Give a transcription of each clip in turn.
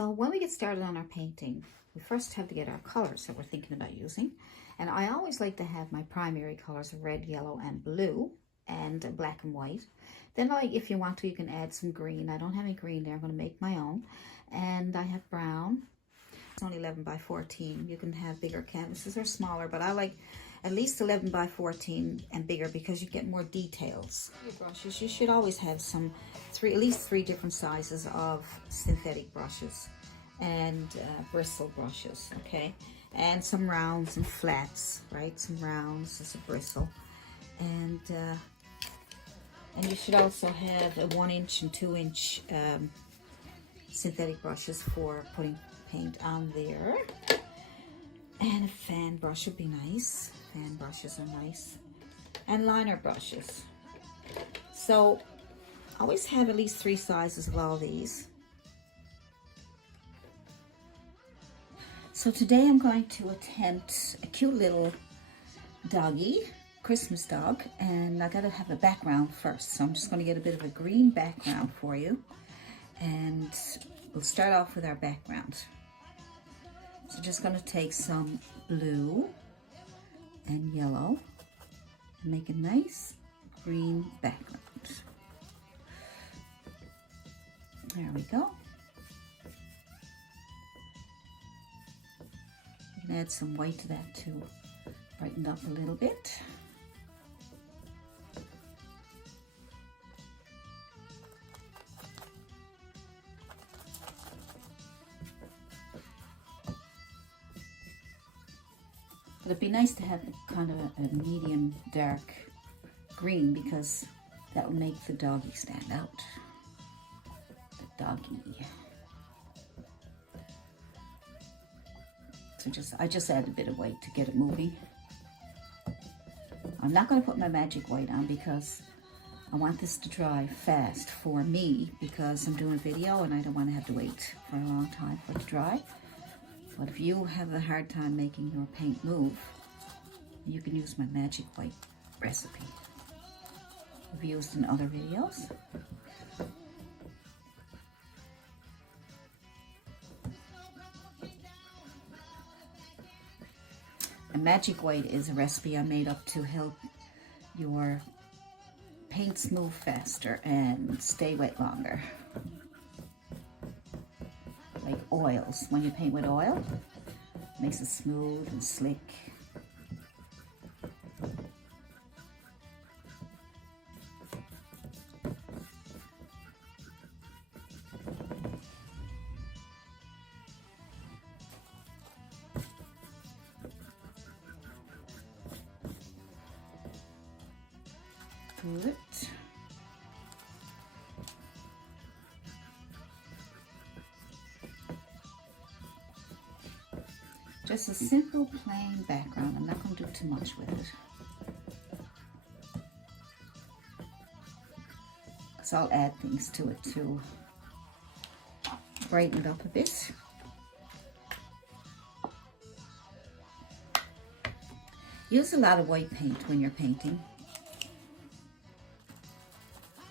So when we get started on our painting, we first have to get our colors that we're thinking about using. And I always like to have my primary colors red, yellow, and blue, and black and white. Then, like, if you want to, you can add some green. I don't have any green there. I'm going to make my own. And I have brown. It's only 11 by 14. You can have bigger canvases or smaller, but I like at least 11 by 14 and bigger because you get more details. Your brushes, you should always have at least three different sizes of synthetic brushes and bristle brushes, okay? And some rounds and flats, right? Some rounds as a bristle. And you should also have a 1-inch and 2-inch synthetic brushes for putting paint on there. And a fan brush would be nice. Fan brushes are nice. And liner brushes. So always have at least 3 sizes of all these. So today I'm going to attempt a cute little doggy, Christmas dog, and I gotta have a background first. So I'm just gonna get a bit of a green background for you. And we'll start off with our background. So just gonna take some blue and yellow and make a nice green background. There we go. You can add some white to that to brighten up a little bit. But it'd be nice to have kind of a medium dark green because that will make the doggy stand out. The doggy. So I just add a bit of white to get it moving. I'm not going to put my magic white on because I want this to dry fast for me because I'm doing a video and I don't want to have to wait for a long time for it to dry. But if you have a hard time making your paint move, you can use my magic white recipe I've used in other videos. And magic white is a recipe I made up to help your paints move faster and stay wet longer. Like oils. When you paint with oil, it makes it smooth and slick. Good. Just a simple plain background. I'm not going to do too much with it. So I'll add things to it to brighten it up a bit. Use a lot of white paint when you're painting.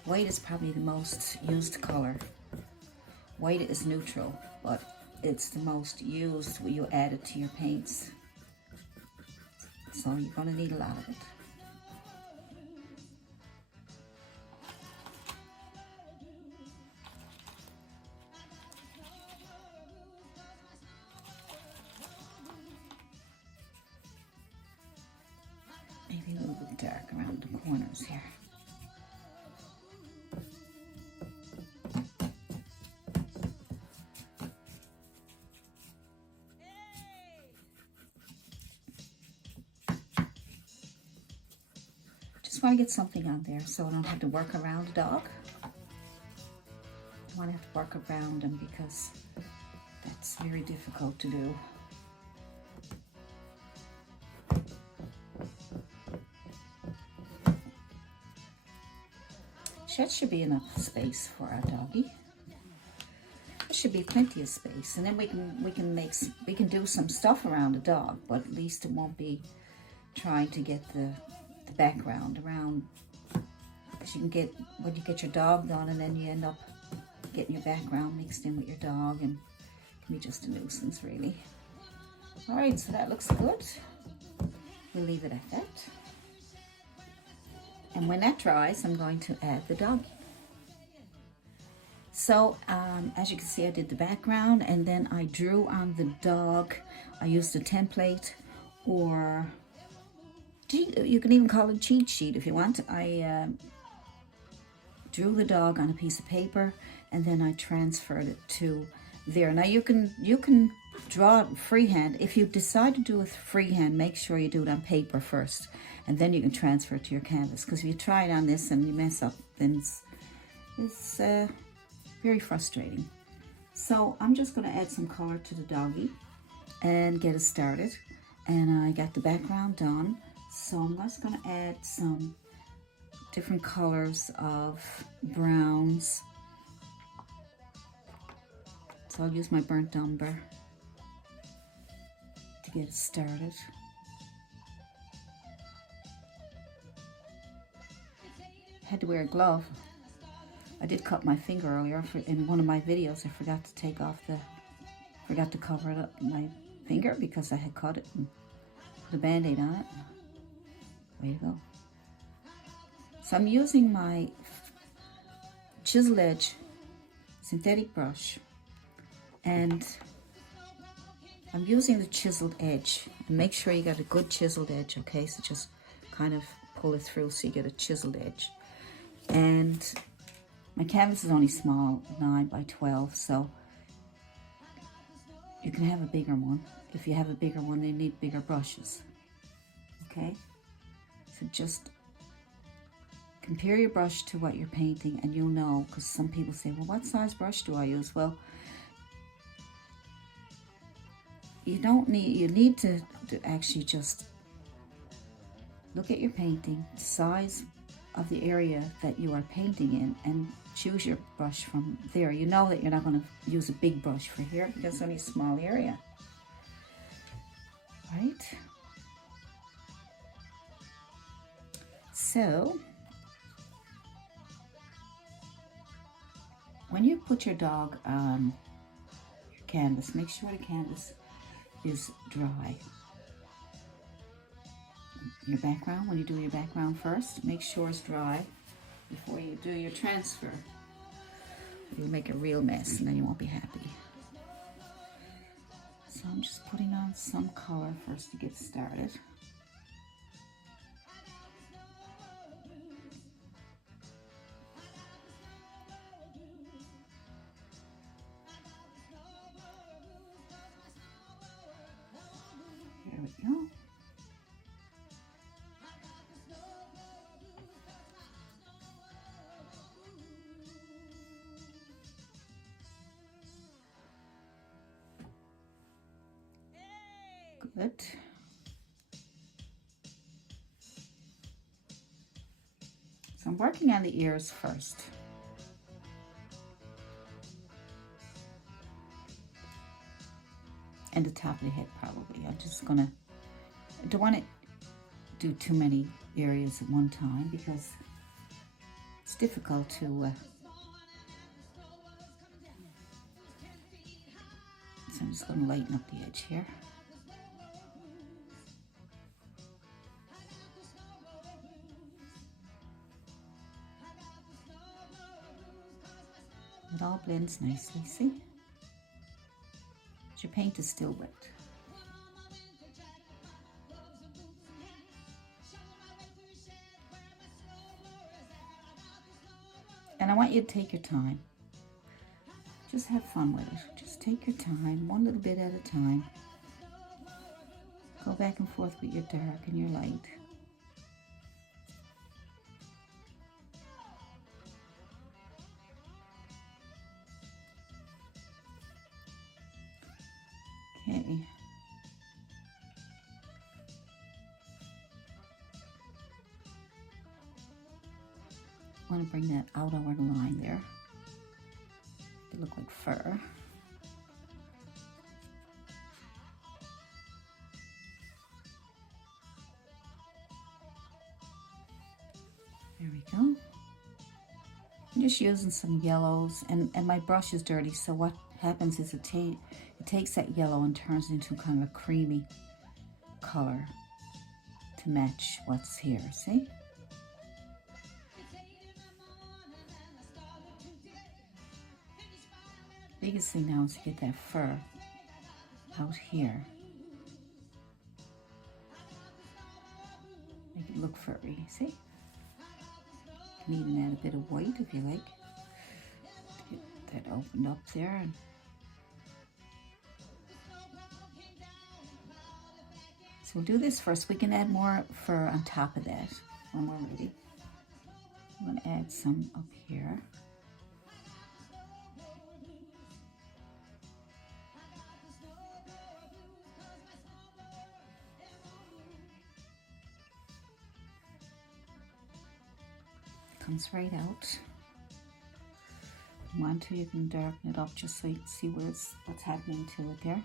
White is probably the most used color. White is neutral, but it's the most used when you add it to your paints. So you're going to need a lot of it. Maybe a little bit dark around the corners here. Just want to get something on there so I don't have to work around the dog. I don't want to have to work around him because that's very difficult to do. That should be enough space for our doggy. There should be plenty of space, and then we can do some stuff around the dog, but at least it won't be trying to get the background around. Because you can get, when you get your dog done and then you end up getting your background mixed in with your dog, and can be just a nuisance, really. All right, so that looks good. We'll leave it at that. And when that dries, I'm going to add the dog. So as you can see, I did the background and then I drew on the dog. I used a template, or you can even call it a cheat sheet if you want. I drew the dog on a piece of paper and then I transferred it to there. Now you can draw it freehand. If you decide to do it freehand, make sure you do it on paper first and then you can transfer it to your canvas, because if you try it on this and you mess up, then it's very frustrating. So I'm just going to add some color to the doggy and get it started. And I got the background done, so I'm just going to add some different colors of browns. So I'll use my burnt umber to get it started. Had to wear a glove. I did cut my finger earlier in one of my videos. I forgot to cover it up my finger because I had cut it and put a band-aid on it. Way to go. So I'm using my chisel edge synthetic brush, and I'm using the chiseled edge. And make sure you got a good chiseled edge, okay? So just kind of pull it through so you get a chiseled edge. And my canvas is only small, 9 by 12, so you can have a bigger one. If you have a bigger one, they need bigger brushes, okay? So just compare your brush to what you're painting and you'll know, because some people say, well, what size brush do I use? Well, you need to actually just look at your painting, size of the area that you are painting in, and choose your brush from there. You know that you're not going to use a big brush for here because it's only a small area, right? So when you put your dog on your canvas, make sure the canvas is dry. Your background, when you do your background first, make sure it's dry before you do your transfer. You'll make a real mess and then you won't be happy. So I'm just putting on some color first to get started. There we go. Good. So I'm working on the ears first. And the top of the head probably. I'm just gonna, I don't want to do too many areas at one time because it's difficult to so I'm just going to lighten up the edge here. It all blends nicely, see? But your paint is still wet. And I want you to take your time. Just have fun with it. Just take your time, one little bit at a time. Go back and forth with your dark and your light. Okay. I want to bring that out over the line there. It look like fur. There we go. I'm just using some yellows, and my brush is dirty, so what happens is it takes that yellow and turns it into kind of a creamy color to match what's here, see? Biggest thing now is to get that fur out here. Make it look furry, see? You can even add a bit of white if you like. Get that opened up there. And so we'll do this first. We can add more fur on top of that when we're ready. I'm going to add some up here. Comes right out. If you want to, you can darken it up just so you can see what's happening to it there.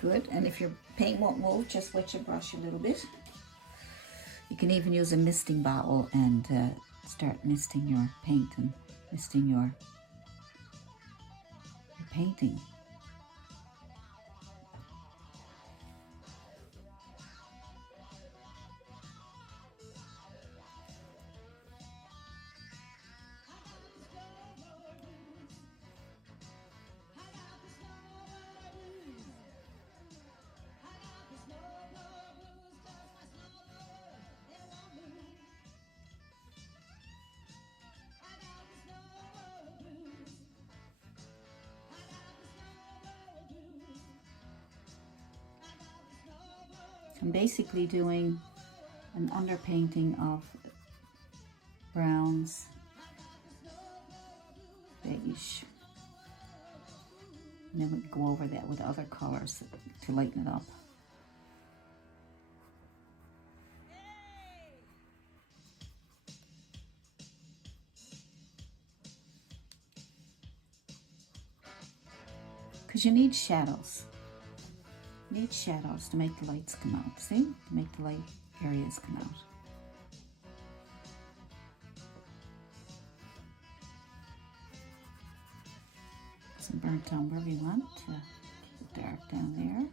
Good, and if your paint won't move, just wet your brush a little bit. You can even use a misting bottle and start misting your paint and misting your painting. I'm basically doing an underpainting of browns, beige, and then we go over that with other colors to lighten it up. Because you need shadows. You need shadows to make the lights come out, see? To make the light areas come out. Some burnt umber if you want to keep it dark down there.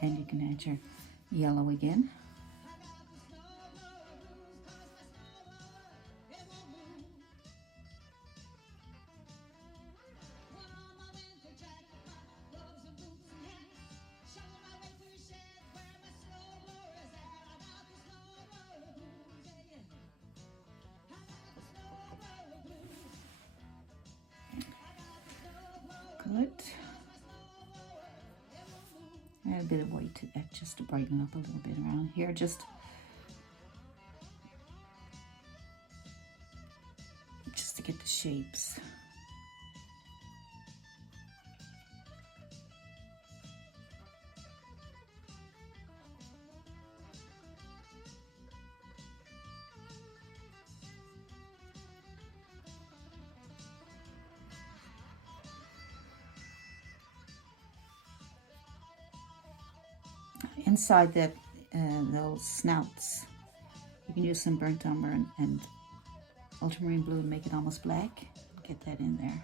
And you can add your yellow again. Good. Add a bit of white to that just to brighten up a little bit around here. Just to get the shapes. Inside those snouts, you can use some burnt umber and ultramarine blue to make it almost black. Get that in there.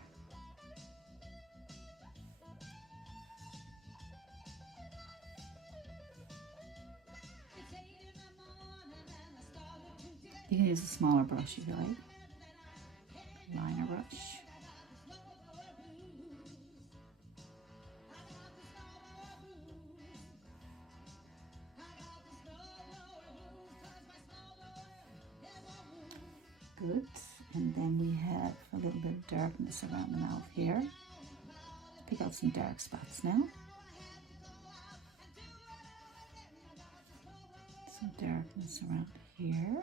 You can use a smaller brush if you like. Liner brush. Good, and then we have a little bit of darkness around the mouth here. Pick out some dark spots now. Some darkness around here.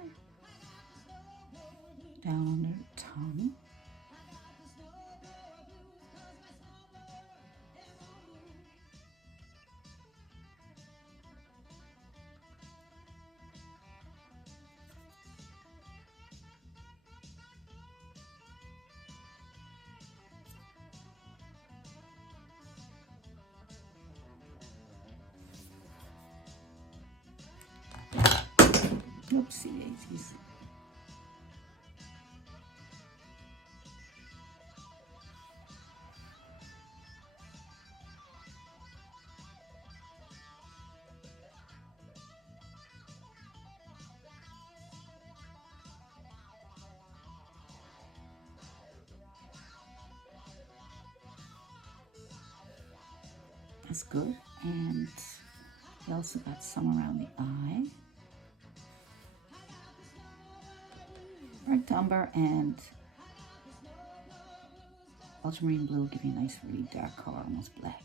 Down under the tongue. Oopsie daisies. That's good. And we also got some around the eye. Bright umber and ultramarine blue give you a nice, really dark color, almost black.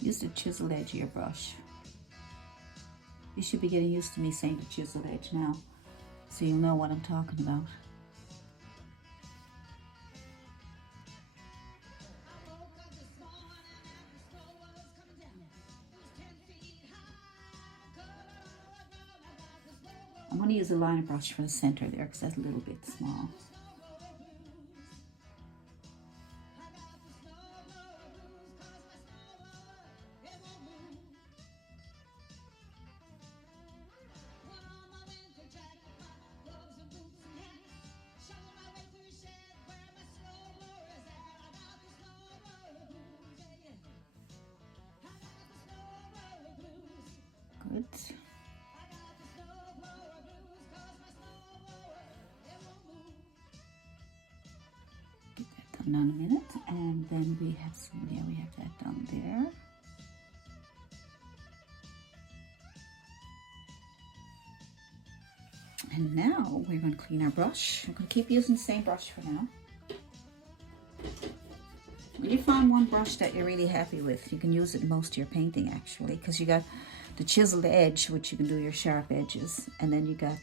Use the chisel edge of your brush. You should be getting used to me saying the chisel edge now, so you'll know what I'm talking about. I'm going to use a liner brush for the center there because that's a little bit small. Good. Get that done in a minute, and then we have some, yeah, we have that done there. And now we're going to clean our brush. I'm going to keep using the same brush for now. When you find one brush that you're really happy with, you can use it in most of your painting actually, because you got the chiseled edge, which you can do your sharp edges, and then you got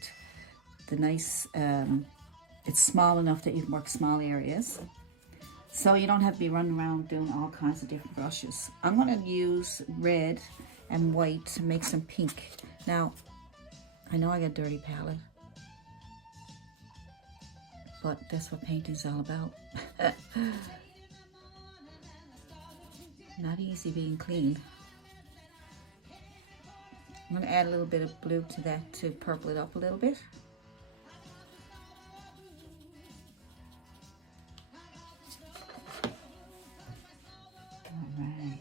the nice, it's small enough that you can work small areas. So you don't have to be running around doing all kinds of different brushes. I'm going to use red and white to make some pink. Now, I know I got a dirty palette, but that's what painting's all about. Not easy being clean. I'm going to add a little bit of blue to that to purple it up a little bit. All right.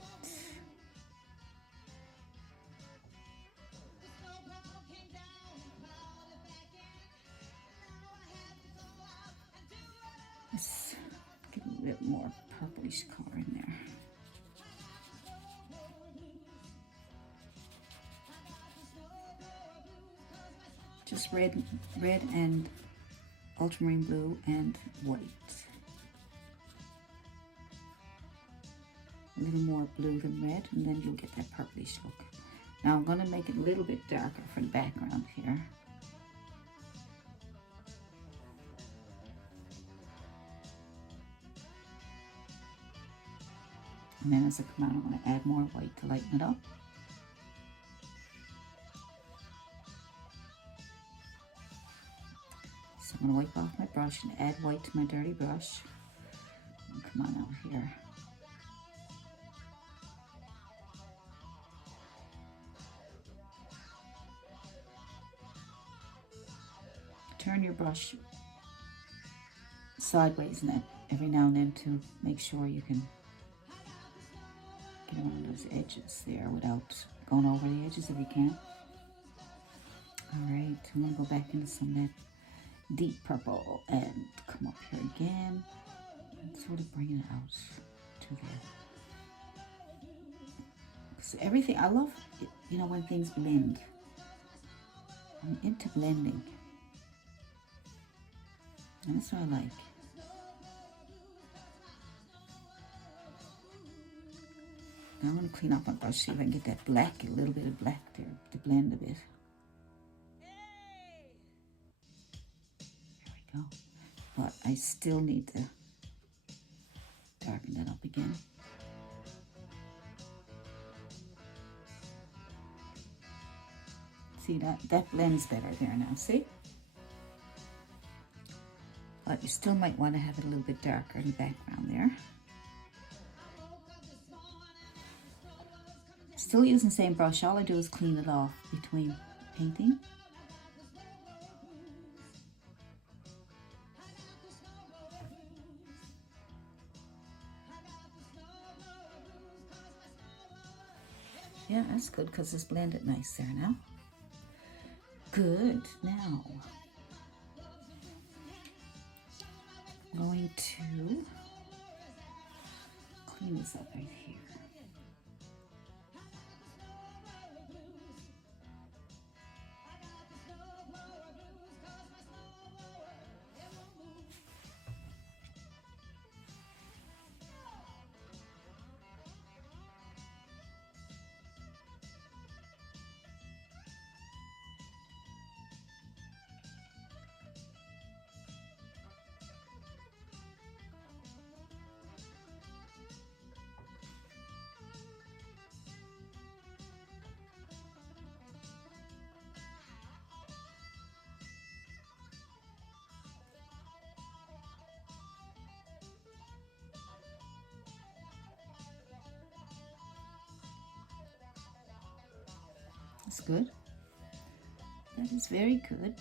Let's get a little bit more purplish color in there. Just red and ultramarine blue and white. A little more blue than red, and then you'll get that purplish look. Now I'm going to make it a little bit darker for the background here. And then as I come out, I'm going to add more white to lighten it up. So I'm going to wipe off my brush and add white to my dirty brush. And come on out here. Turn your brush sideways and then every now and then to make sure you can get around those edges there without going over the edges if you can. Alright, I'm going to go back into some of that deep purple and come up here again and sort of bring it out to there. So everything, I love it, you know, when things blend. I'm into blending. And that's what I like. Now I'm going to clean up my brush, see if I can get that black, a little bit of black there to blend a bit. There we go. But I still need to darken that up again. See, that blends better there now, see? But you still might want to have it a little bit darker in the background there. Still using the same brush, all I do is clean it off between painting. Yeah, that's good because it's blended nice there now. Good. Now, I'm going to clean this up right here. That's good. That is very good.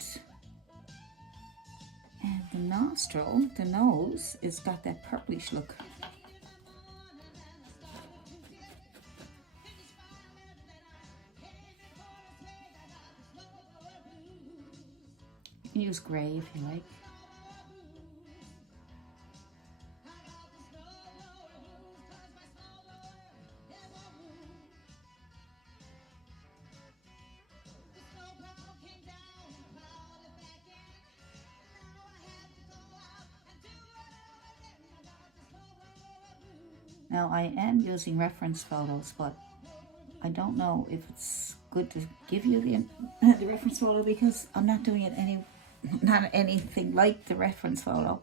And the nostril, the nose, has got that purplish look. You can use gray if you like. Now I am using reference photos, but I don't know if it's good to give you the reference photo because I'm not doing it not anything like the reference photo,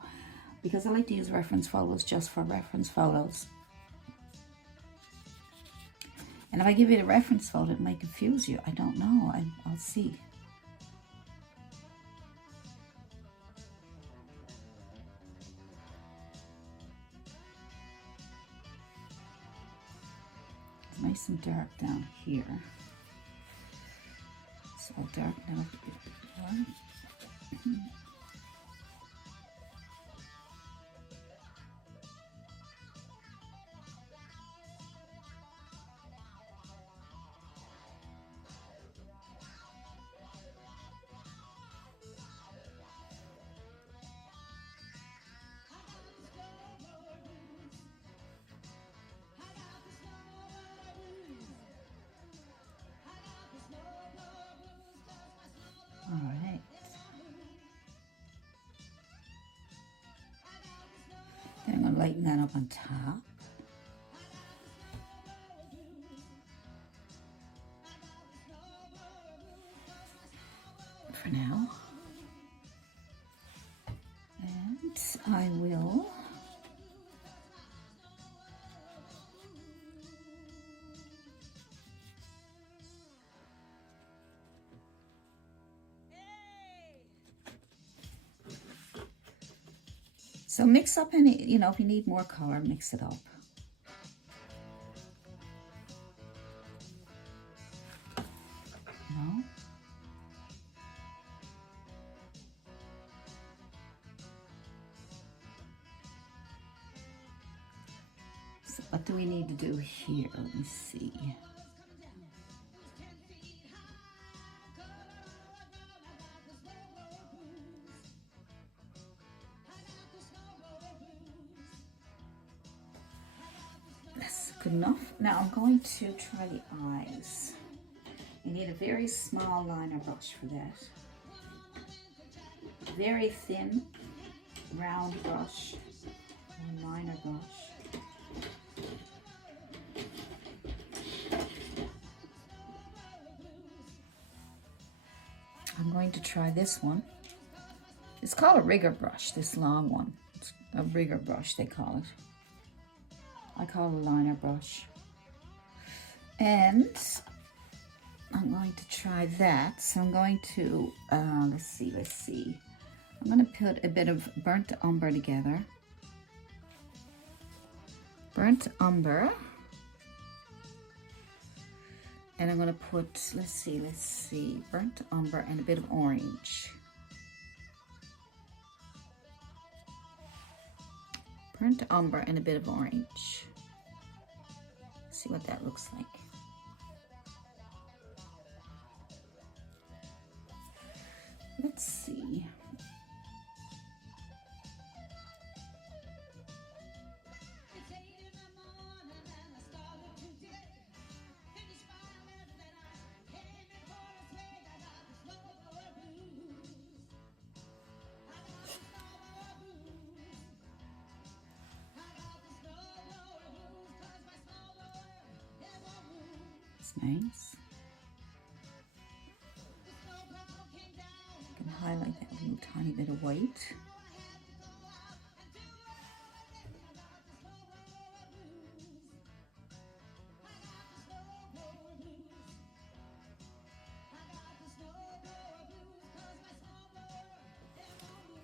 because I like to use reference photos just for reference photos. And if I give you the reference photo, it might confuse you. I don't know. I'll see. Nice and dark down here. So I'll darken it up a bit more. Alright. Then I'm going to lighten that up on top. For now. And I will so mix up any, if you need more color, mix it up. So what do we need to do here? Let me see. Good enough. Now I'm going to try the eyes. You need a very small liner brush for that. Very thin, round brush, or liner brush. going to try this one. It's called a rigger brush, this long one. It's a rigger brush, they call it. I call it a liner brush. And I'm going to try that. So I'm going to, let's see. I'm going to put a bit of burnt umber together. Burnt umber. And I'm going to put, let's see, burnt umber and a bit of orange. Burnt umber and a bit of orange. See what that looks like. Let's see. It's nice. I can highlight that little tiny bit of white.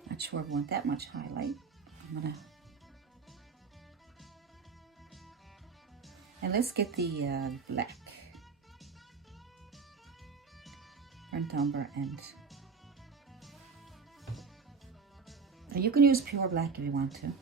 Not sure I want that much highlight. I'm gonna, and let's get the black. Burnt umber, and you can use pure black if you want to.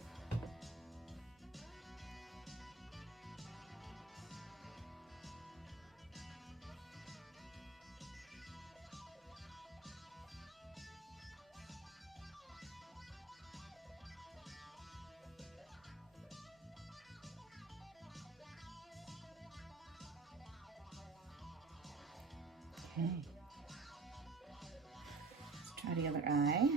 Okay. Let's try the other eye.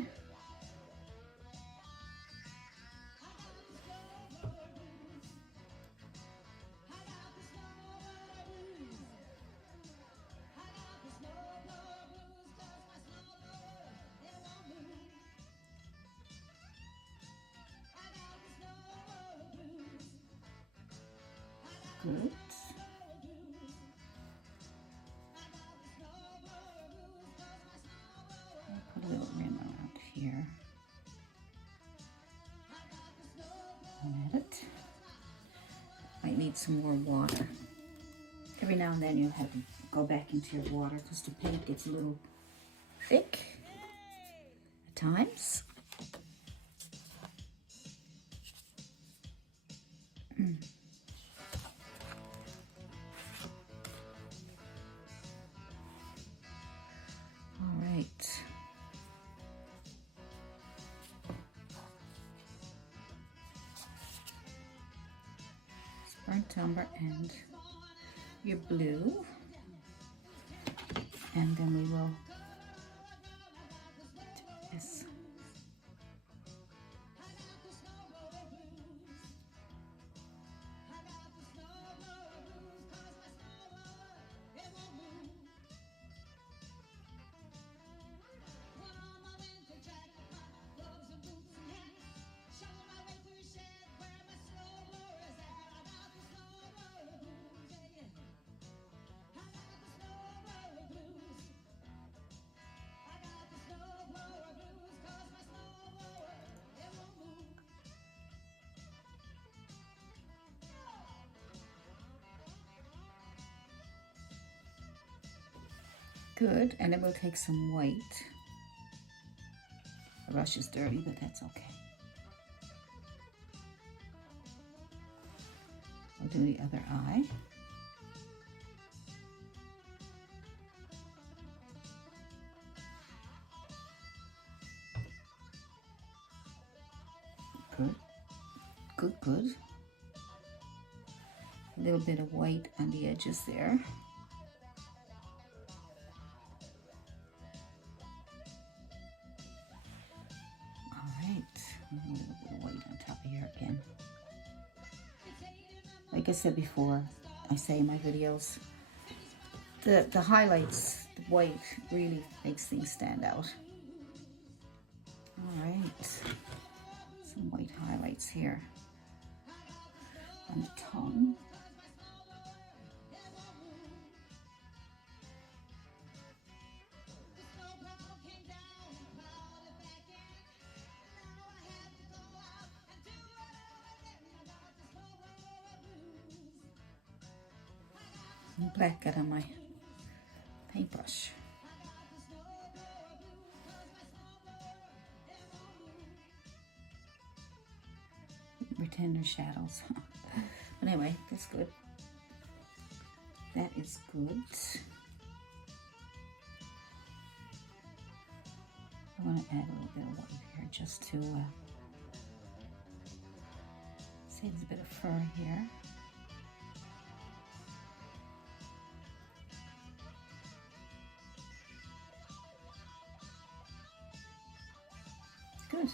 Good. Put a little rim around here. At it. Might need some more water. Every now and then you'll have to go back into your water because the paint gets a little thick at times. Burnt umber and your blue, and then we will do this. Good, and then we'll take some white. The brush is dirty, but that's okay. We'll do the other eye. Good, good, good. A little bit of white on the edges there. A little bit of white on top of here again. Like I said before, I say in my videos, the highlights, the white really makes things stand out. All right, some white highlights here on the tongue. And black out on my paintbrush. Pretend they're shadows. But anyway, that's good. That is good. I want to add a little bit of white here just to see there's a bit of fur here. Good.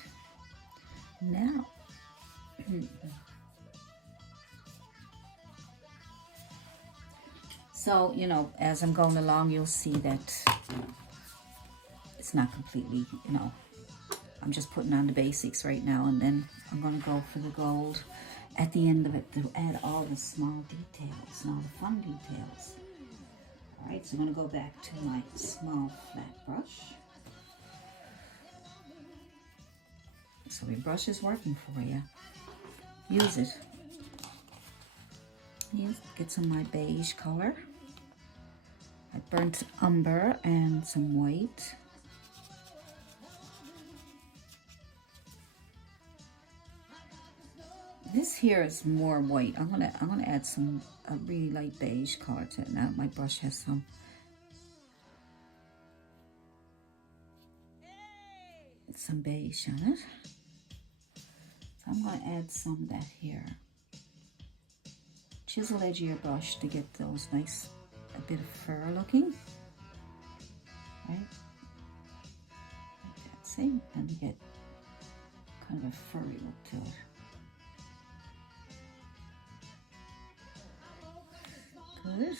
Now, so, you know, as I'm going along, you'll see that it's not completely, you know, I'm just putting on the basics right now, and then I'm going to go for the gold at the end of it to add all the small details and all the fun details. All right, so I'm going to go back to my small flat brush. So your brush is working for you. Use it. Get some of my beige color. I burnt umber and some white. This here is more white. I'm gonna add a really light beige color to it. Now my brush has some beige on it. So I'm going to add some of that here. Chisel edge of your brush to get those nice, a bit of fur looking. Right? Like that, see? And you get kind of a furry look to it. Good.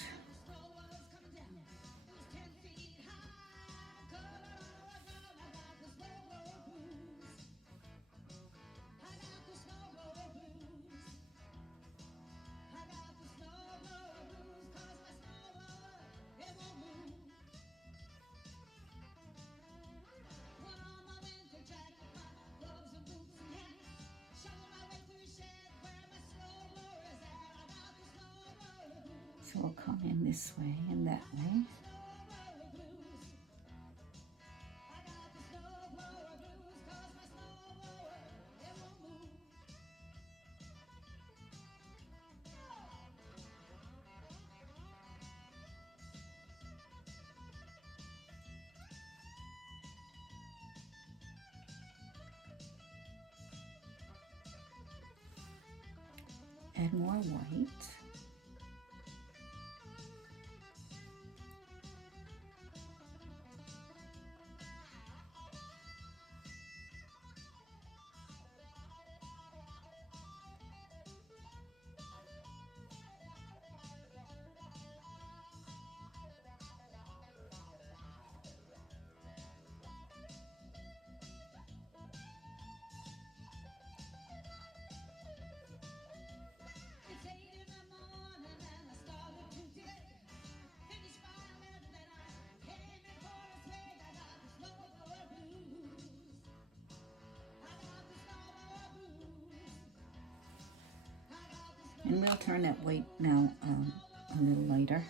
So we'll come in this way and that way. Add more white. And we'll turn that white now a little lighter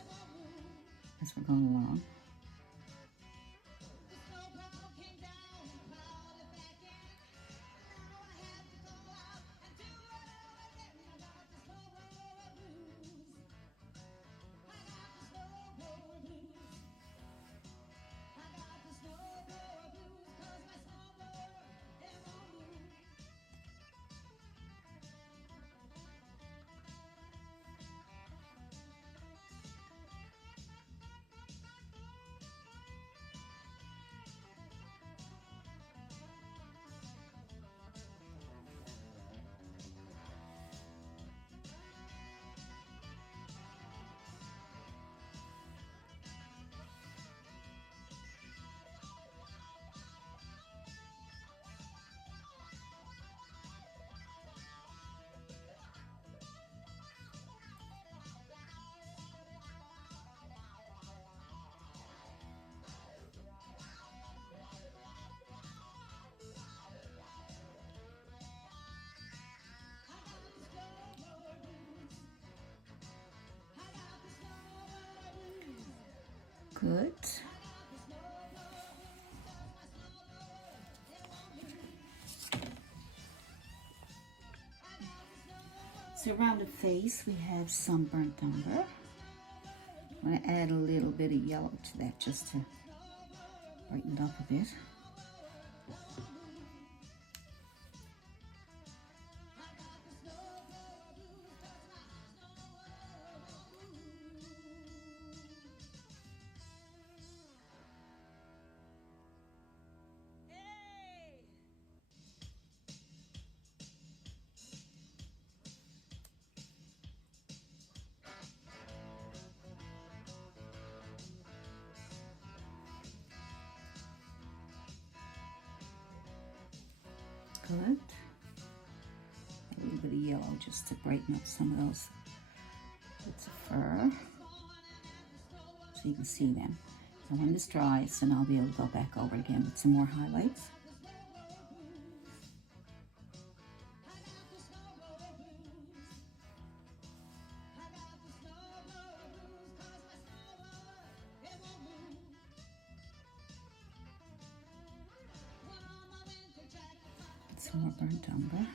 as we're going along. Good. So around the face we have some burnt umber. I'm going to add a little bit of yellow to that just to brighten it up a bit. Good. A little bit of yellow just to brighten up some of those bits of fur, so you can see them. So when this dries, then I'll be able to go back over it again with some more highlights. Some more burnt umber.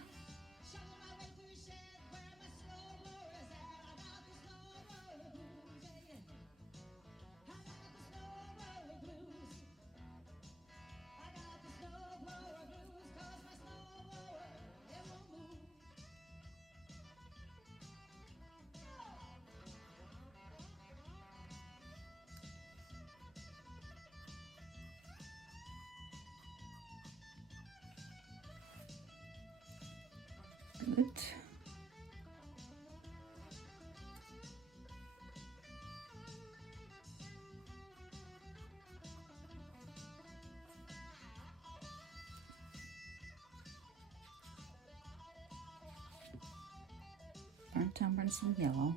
Good. Burnt umber and some yellow.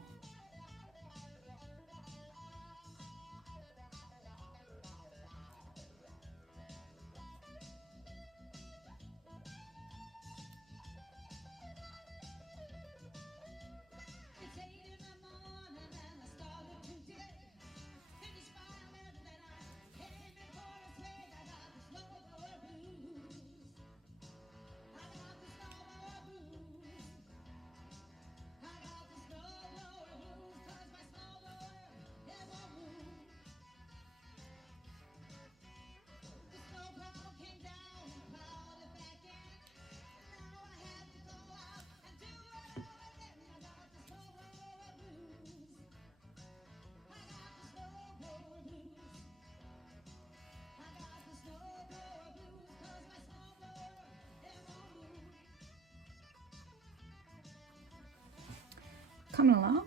Coming along.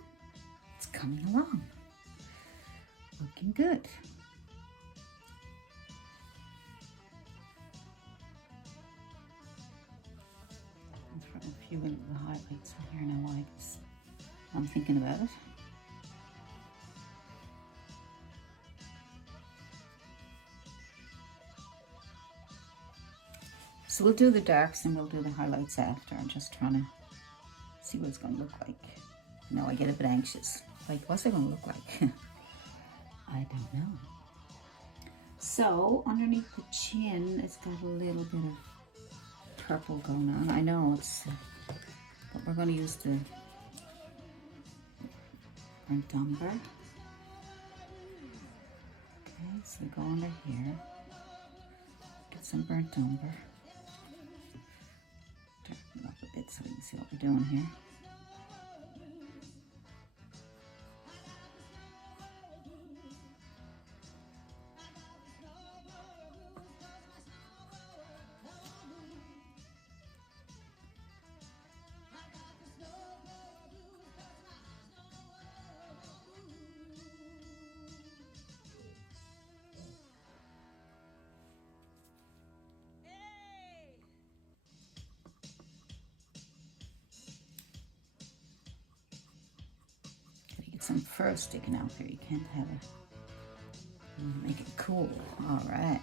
It's coming along. Looking good. I'll throw a few of the highlights in here now while I'm thinking about it. So we'll do the darks and we'll do the highlights after. I'm just trying to see what it's going to look like. Now I get a bit anxious. Like, what's it going to look like? I don't know. So underneath the chin, it's got a little bit of purple going on. I know it's, but we're going to use the burnt umber. Okay, so we go under here. Get some burnt umber. Darken it up a bit so we can see what we're doing here. Some fur sticking out there. You can't have it. You want to make it cool. All right.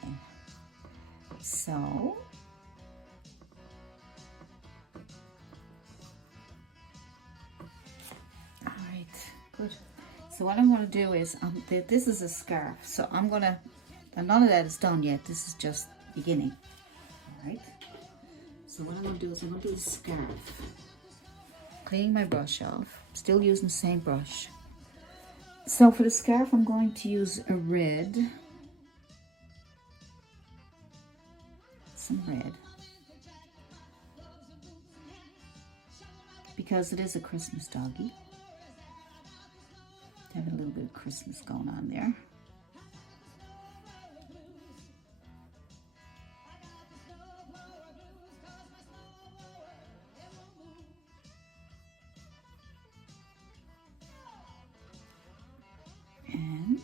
So all right, good. So what I'm going to do is, this is a scarf, so I'm going to, and none of that is done yet, this is just beginning. Alright, so what I'm going to do is I'm going to do the scarf. Cleaning my brush off, still using the same brush. So for the scarf I'm going to use a red, some red, because it is a Christmas doggy. Have a little bit of Christmas going on there. And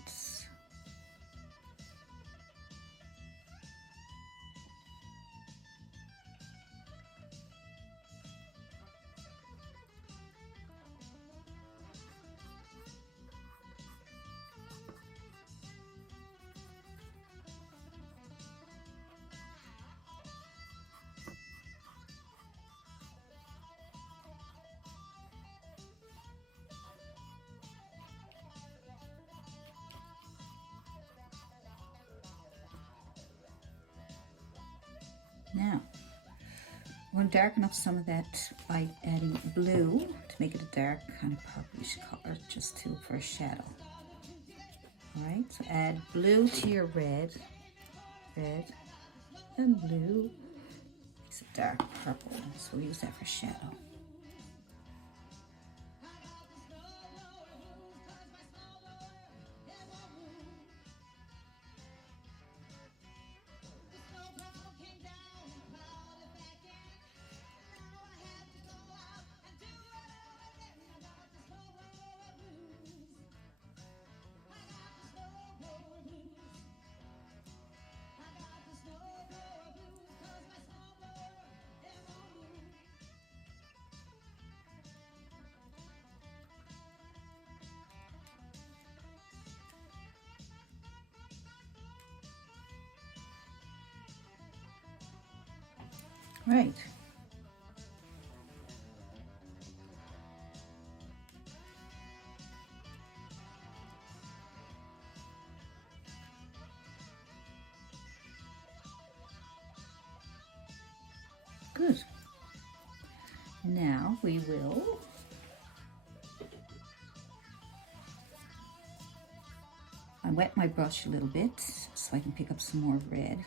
now, I'm going to darken up some of that by adding blue to make it a dark kind of purplish color, just for a shadow. Alright, so add blue to your red, red and blue, makes it dark purple, so we'll use that for shadow. Right. Good. Now we will I wet my brush a little bit so I can pick up some more red.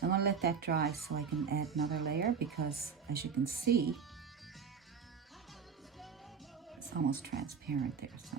So I'm going to let that dry so I can add another layer, because as you can see, it's almost transparent there. So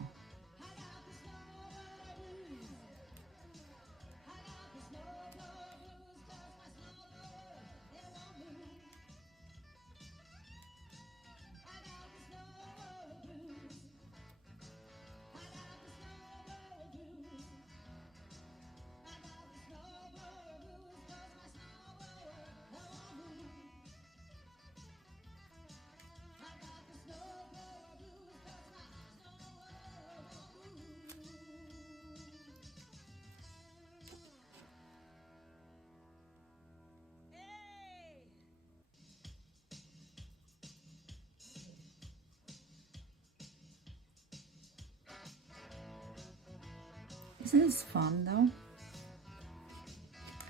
isn't this fun though?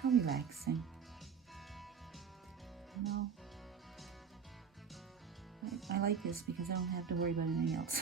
How relaxing. You know, I like this because I don't have to worry about anything else.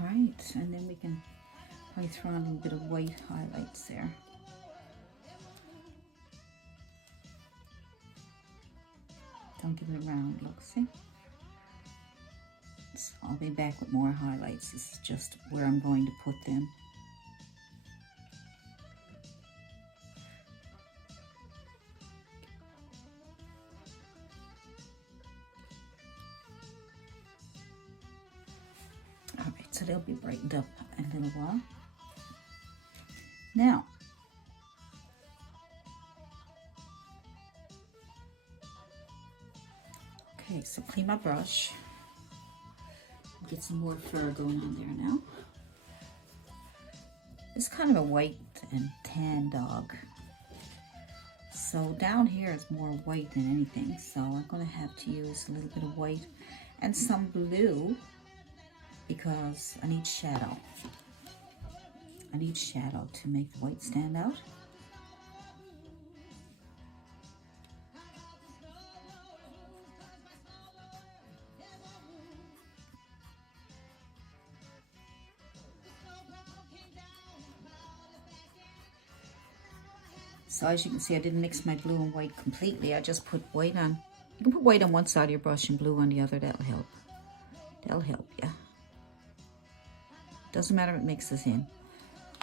Alright, and then we can probably throw on a little bit of white highlights there. Don't give it a round look, see? So I'll be back with more highlights. This is just where I'm going to put them. So they'll be brightened up in a little while. Now, okay, so clean my brush. Get some more fur going on there now. It's kind of a white and tan dog. So down here is more white than anything. So I'm going to have to use a little bit of white and some blue because I need shadow. I need shadow to make the white stand out. So as you can see, I didn't mix my blue and white completely. I just put white on. You can put white on one side of your brush and blue on the other. That'll help. That'll help, yeah. Doesn't matter if it mixes in,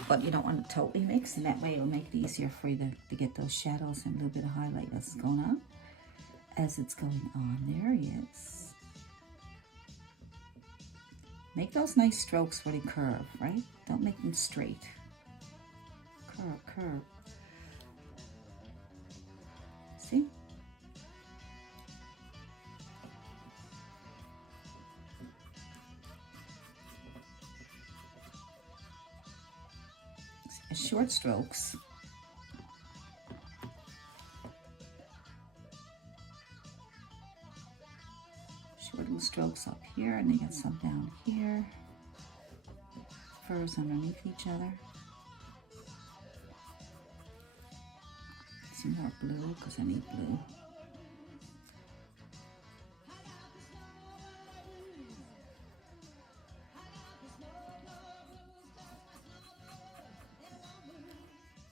but you don't want to totally mix, and that way it'll make it easier for you to get those shadows and a little bit of highlight that's going on. As it's going on, there he is. Make those nice strokes where they curve, right? Don't make them straight. Curve, curve. See? Short strokes. Short little strokes up here, and then get some down here. Furs underneath each other. Some more blue, because I need blue.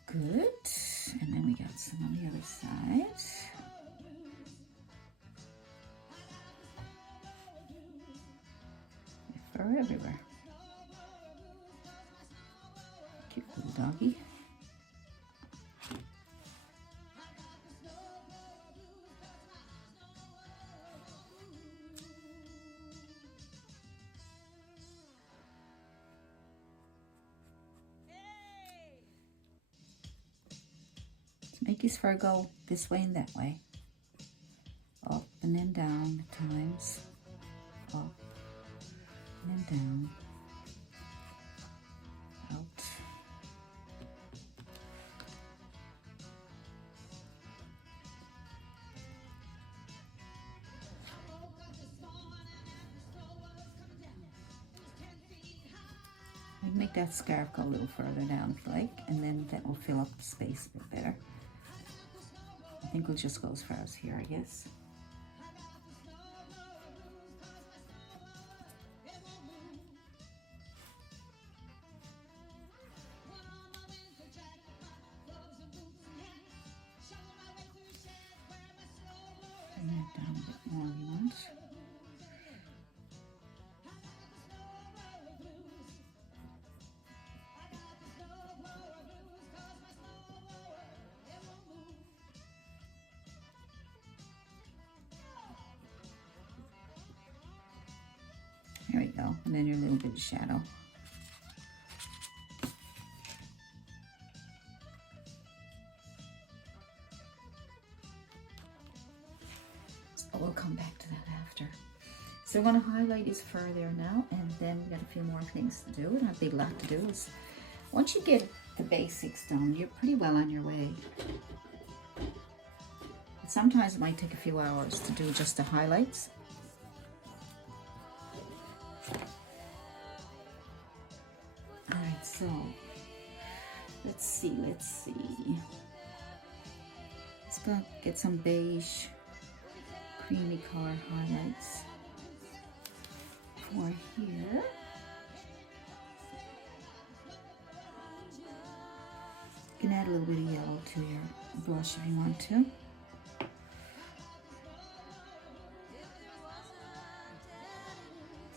Good. And then we got some on the other side. Fur everywhere. Cute little doggy. Make his fur go this way and that way. Up and then down at times. Up and then down. Out. I'd make that scarf go a little further down if you like, and then that will fill up the space a bit better. I think we'll just go as far as here, I guess. Bring that down a bit more if you want. There we go, and then your little bit of shadow. So we'll come back to that after. So I'm going to highlight his fur there now, and then we got a few more things to do, and a big lot to do. Is once you get the basics done, you're pretty well on your way. But sometimes it might take a few hours to do just the highlights. Alright, so let's see. Let's go get some beige, creamy color highlights for here. You can add a little bit of yellow to your brush if you want to.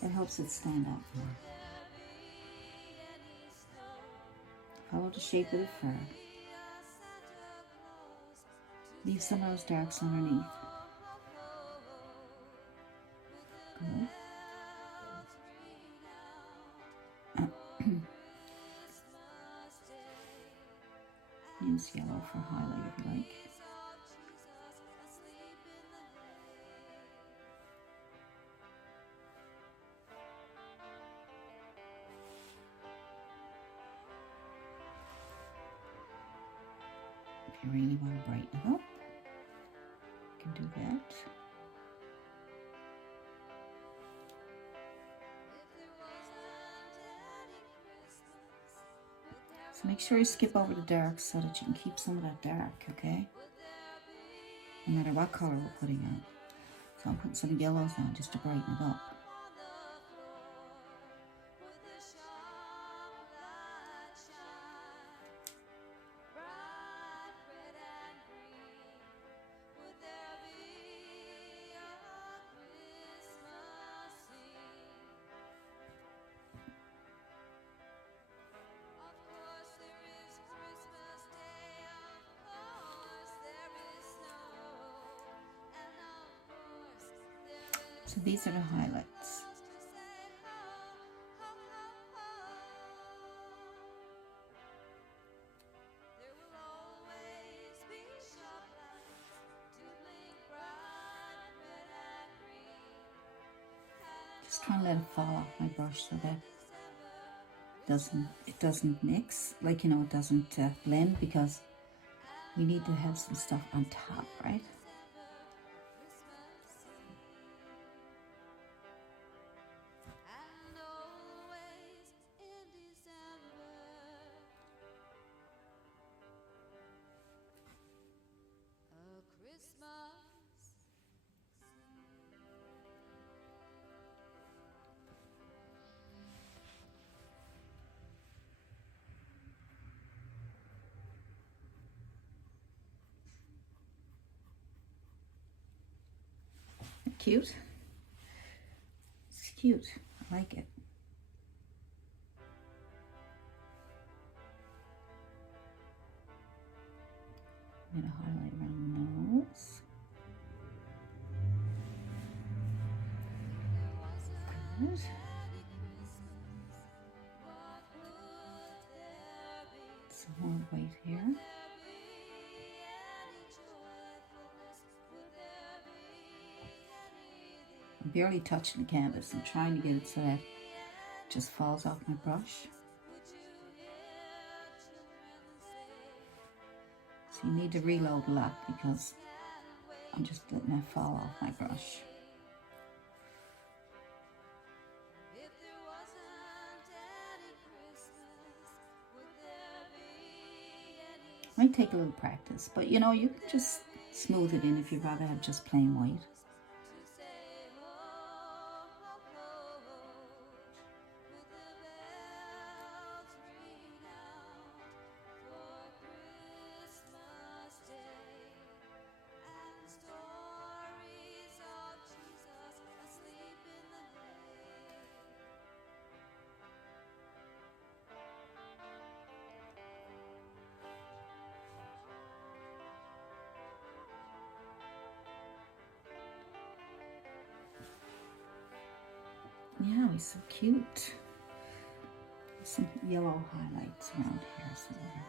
That helps it stand out more. Follow the shape of the fur. Leave some of those darks underneath. Good. for a highlight if you like. If you really want to brighten it up, you can do that. So make sure you skip over the dark so that you can keep some of that dark, okay? No matter what color we're putting on. So I'm putting some yellows on just to brighten it up. So these are the highlights. Just trying to let it fall off my brush so that it doesn't mix, like, you know, it doesn't blend, because we need to have some stuff on top, right? Cute. It's cute. I like it. I'm going to highlight around the nose. Good. Some more white here. I'm barely touching the canvas. I'm trying to get it so that it just falls off my brush. So you need to reload a lot because I'm just letting that fall off my brush. Might take a little practice, but you know, you can just smooth it in if you'd rather have just plain white. Yeah, he's so cute. Some yellow highlights around here somewhere.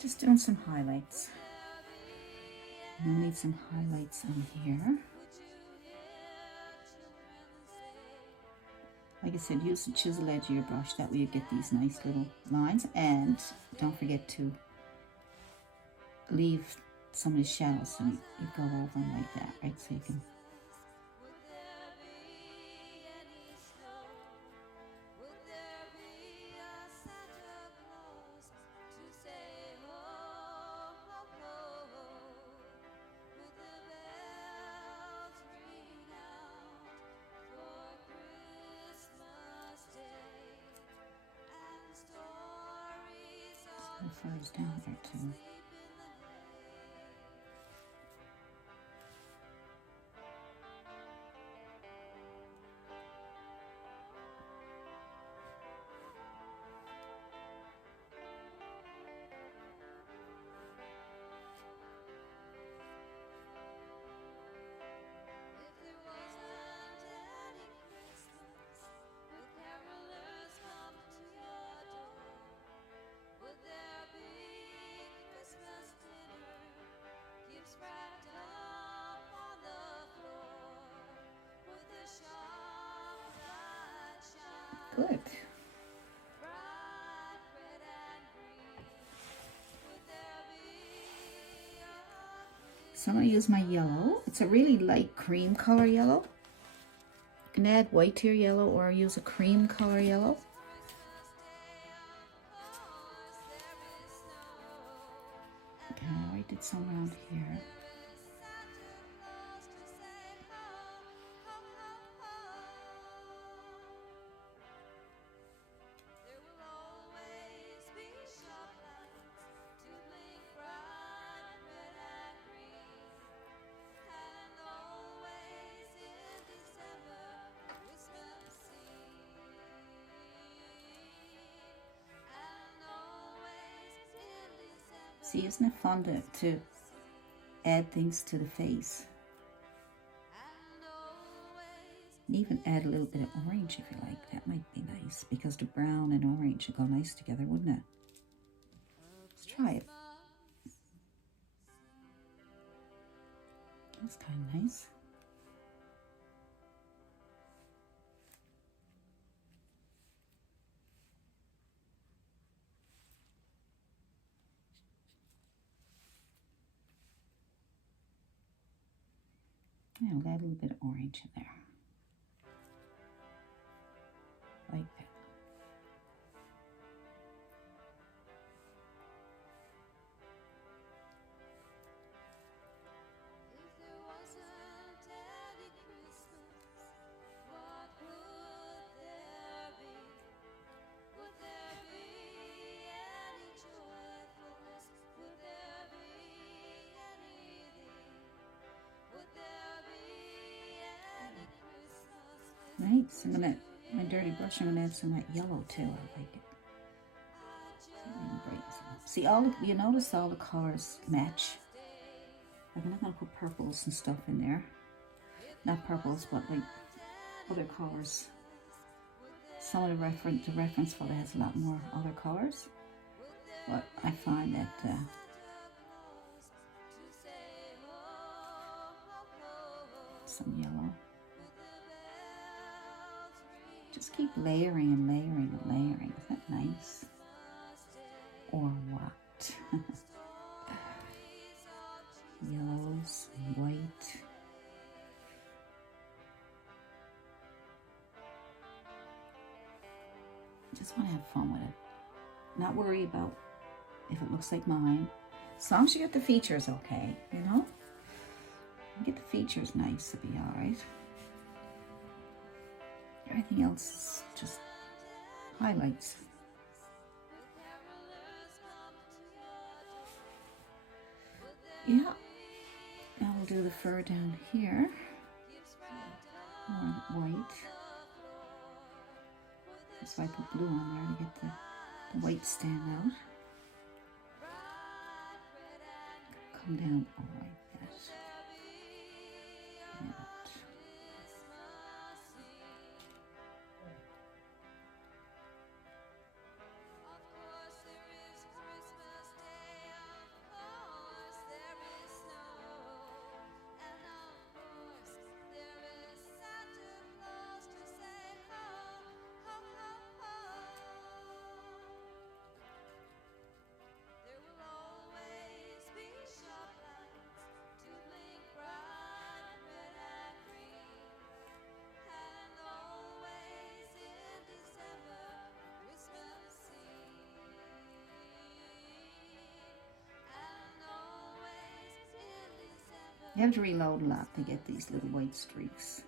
Just doing some highlights. We'll need some highlights on here. Like I said, use the chisel edge of your brush. That way you get these nice little lines. And don't forget to leave some of the shadows so you go over them like that, right? So you can. Furries down there too. Good. So I'm going to use my yellow. It's a really light cream color yellow. You can add white to your yellow or use a cream color yellow. Okay, I already did some around here. See, isn't it fun to add things to the face? And even add a little bit of orange if you like. That might be nice because the brown and orange would go nice together, wouldn't it? Let's try it. That's kind of nice. Yeah, I'll add a little bit of orange in there. Like that. Nice. I'm gonna, my dirty brush, I'm gonna add some of that yellow too. I like it. See, you notice all the colors match. I'm not gonna put purples and stuff in there. Not purples, but like other colors. Some of the reference photo has a lot more other colors. But I find that some yellow. Just keep layering and layering and layering. Isn't that nice? Or what? Yellows and white. Just want to have fun with it. Not worry about if it looks like mine. As long as you get the features okay, you know? Get the features nice, it'll be alright. Everything else is just highlights. Yeah. Now we'll do the fur down here. More white. So I put blue on there to get the white stand out. Come down all like that. And You have to reload a lot to get these little white streaks.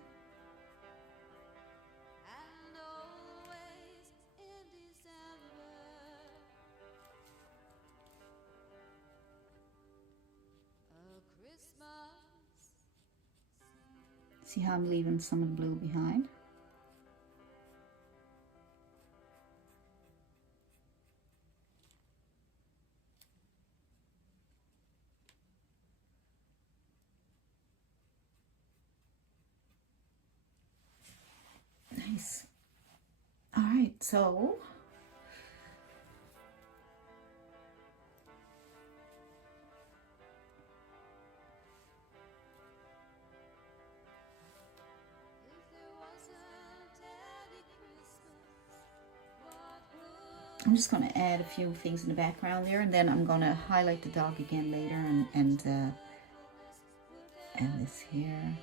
See how I'm leaving some of the blue behind? Nice. All right, so I'm just going to add a few things in the background there, and then I'm going to highlight the dog again later and this here.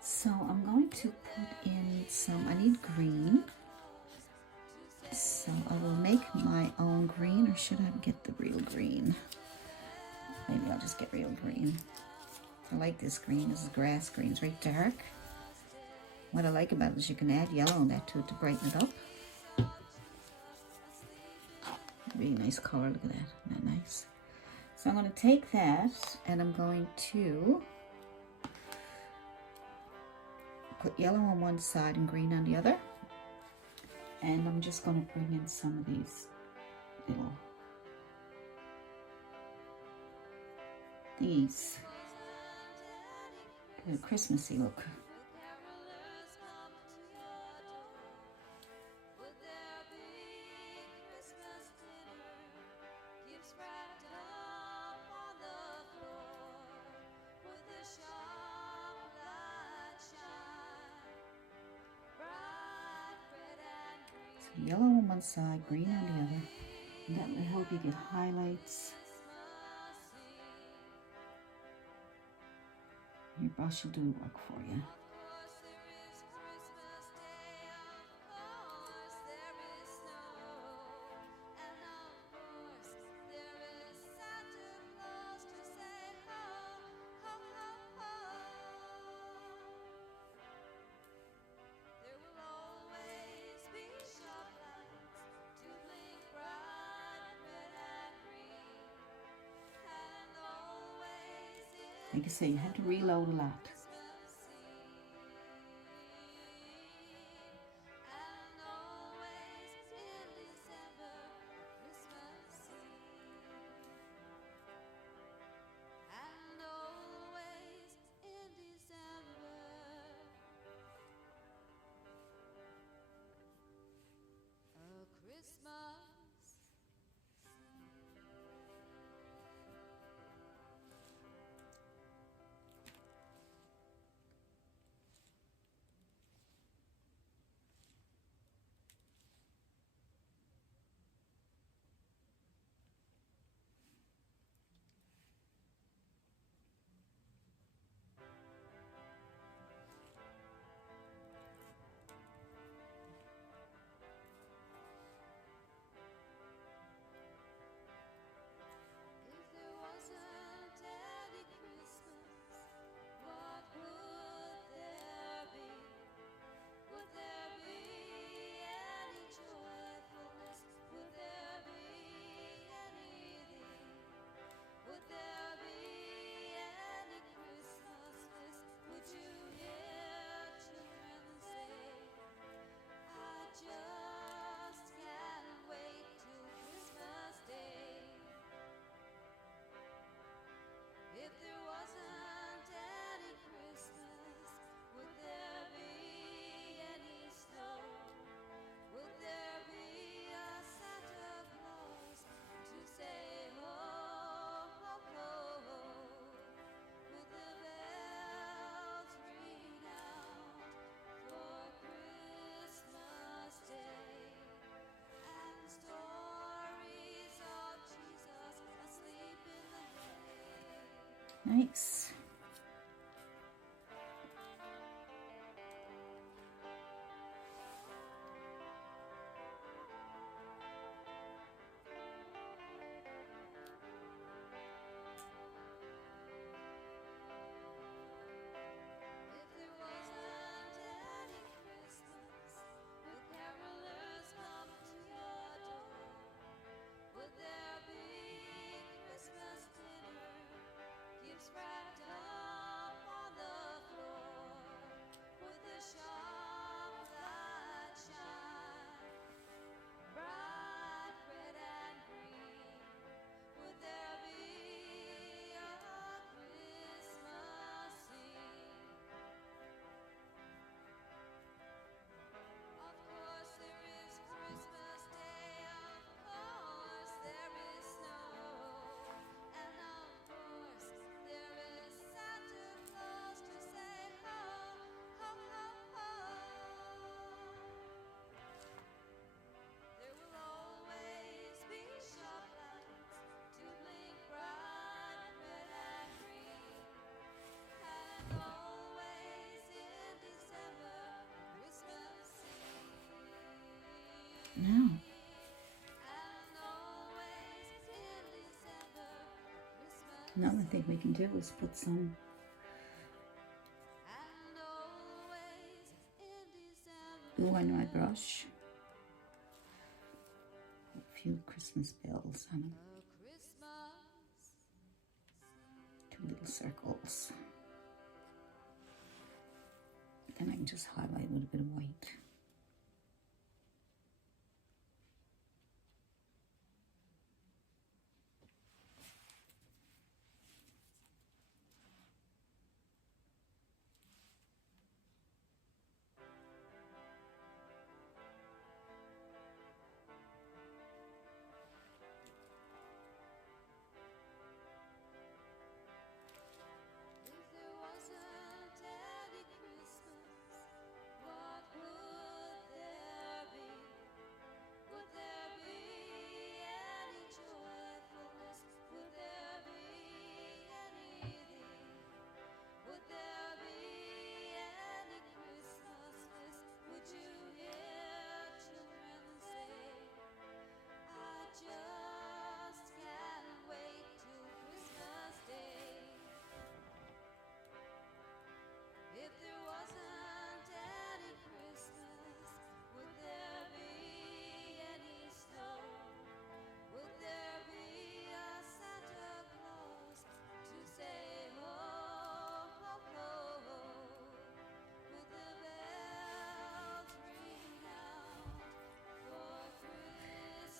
So I'm going to put in some, I need green. So I will make my own green, or should I get the real green? Maybe I'll just get real green. I like this green, this is grass green, it's very dark. What I like about it is you can add yellow on that too to brighten it up. Really nice color, look at that, isn't that nice? So I'm going to take that and I'm going to put yellow on one side and green on the other. And I'm just going to bring in some of these little thingies. Get a Christmassy look. Yellow on one side, green on the other. And that will help you get highlights. Your brush will do the work for you. Like I say, you have to reload a lot. Nice. Now, another thing we can do is put some glue on my brush, a few Christmas bells on them, 2 little circles. Then I can just highlight with a bit of white.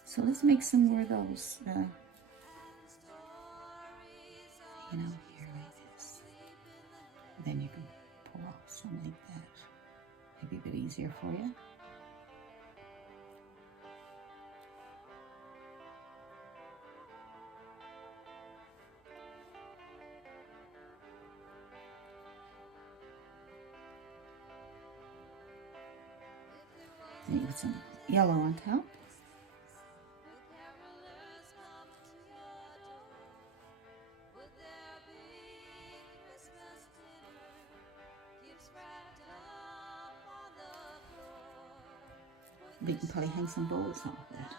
So let's make some more of those, here like this. Then you can pull off some like that. Maybe a bit easier for you. Then you put some yellow on top. We can probably hang some bowls off it.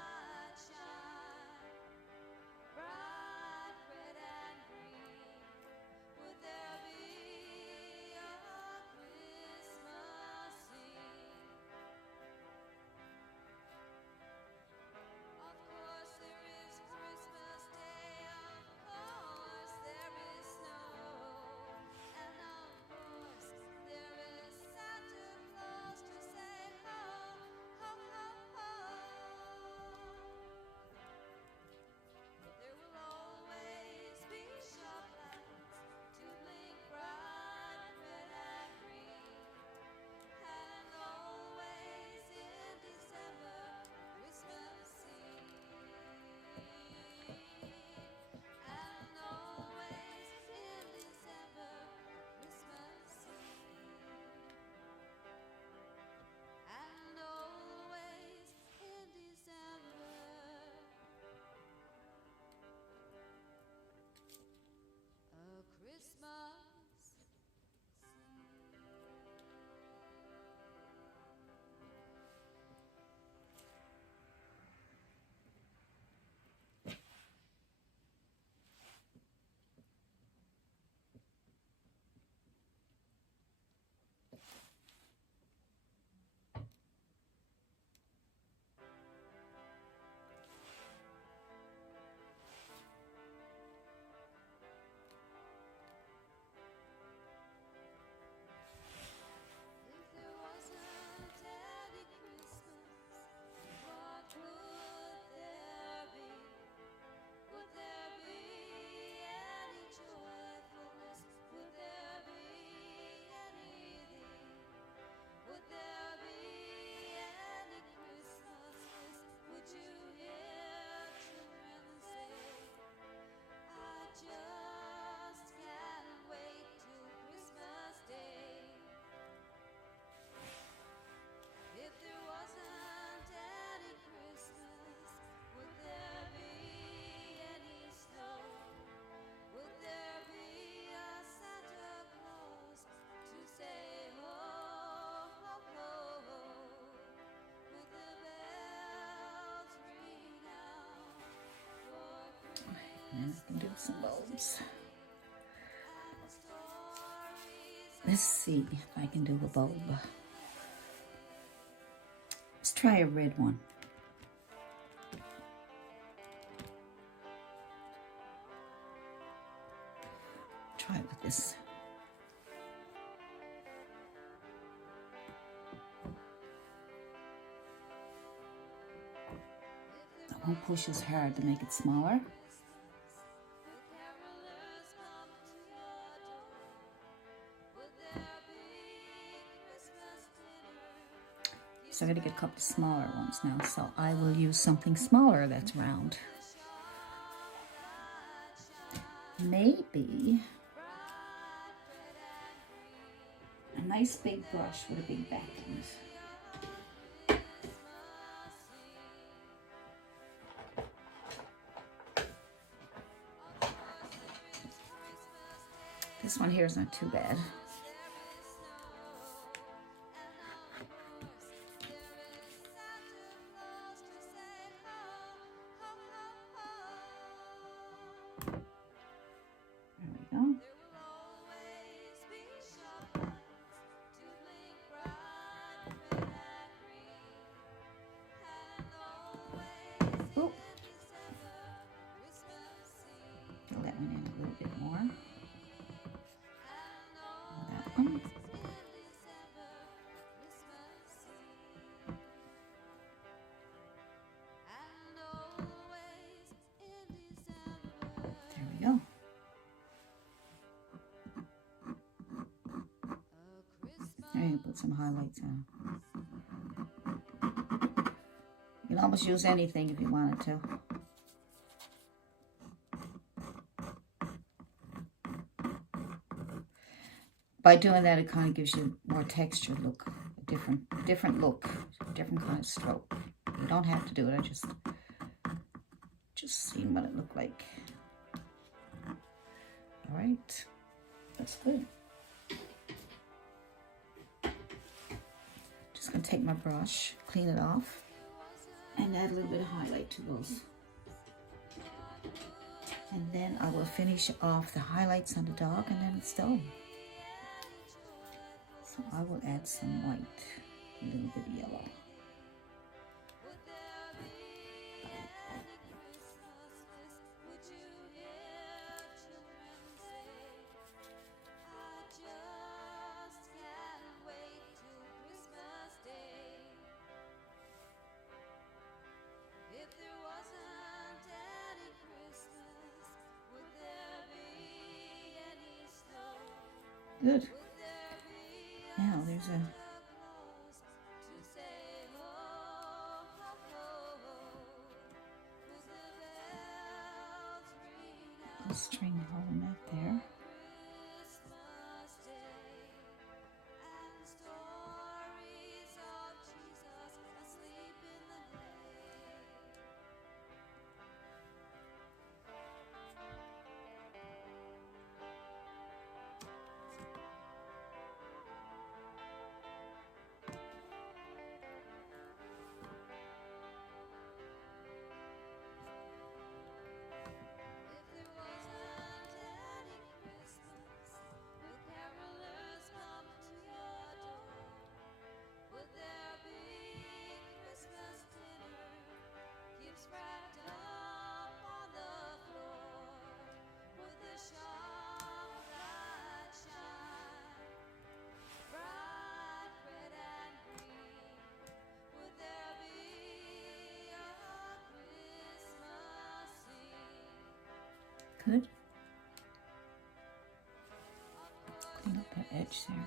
And I can do some bulbs. Let's see if I can do a bulb. Let's try a red one. Try it with this. I won't push as hard to make it smaller. So I gotta get a couple smaller ones now. So I will use something smaller that's round. Maybe a nice big brush with a big back in it. This one here is not too bad. I'm going to put some highlights on. You can almost use anything if you wanted to. By doing that, it kind of gives you more textured look, a different look, different kind of stroke. You don't have to do it. I just seen what it looked like. All right, that's good. Just gonna take my brush, clean it off, and add a little bit of highlight to those. And then I will finish off the highlights on the dog, and then it's done. So I will add some white, a little bit of yellow. Good. Now there's a string holding that there. Good. Clean up that edge there.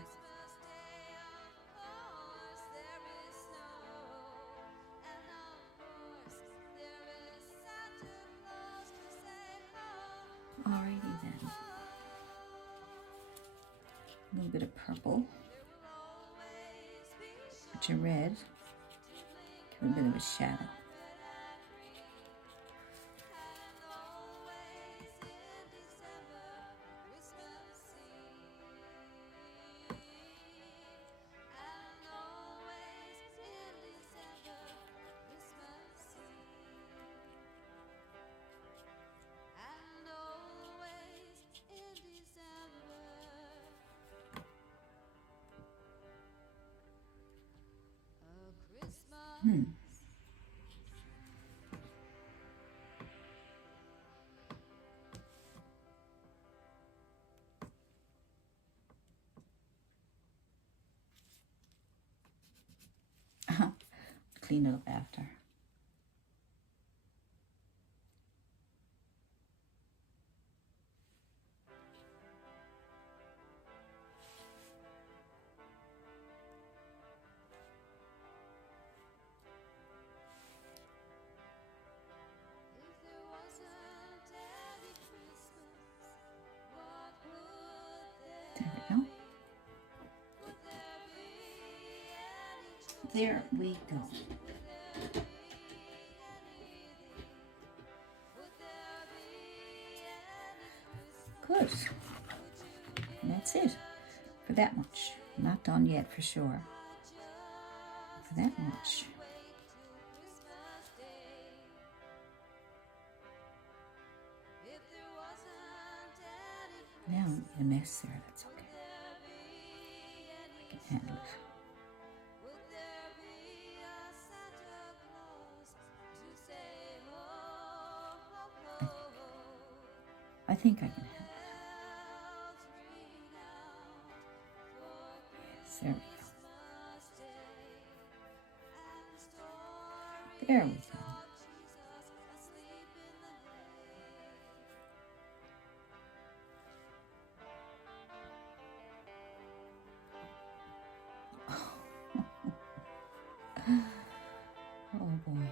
Alrighty then. A little bit of purple. Put your red. Give it a bit of a shadow. clean it up after. There we go. Good. And that's it for that much. Not done yet for sure. For that much. Now a mess there, that's okay. I can handle it. I think I can handle it. Yes, there we go. There we go. Oh boy.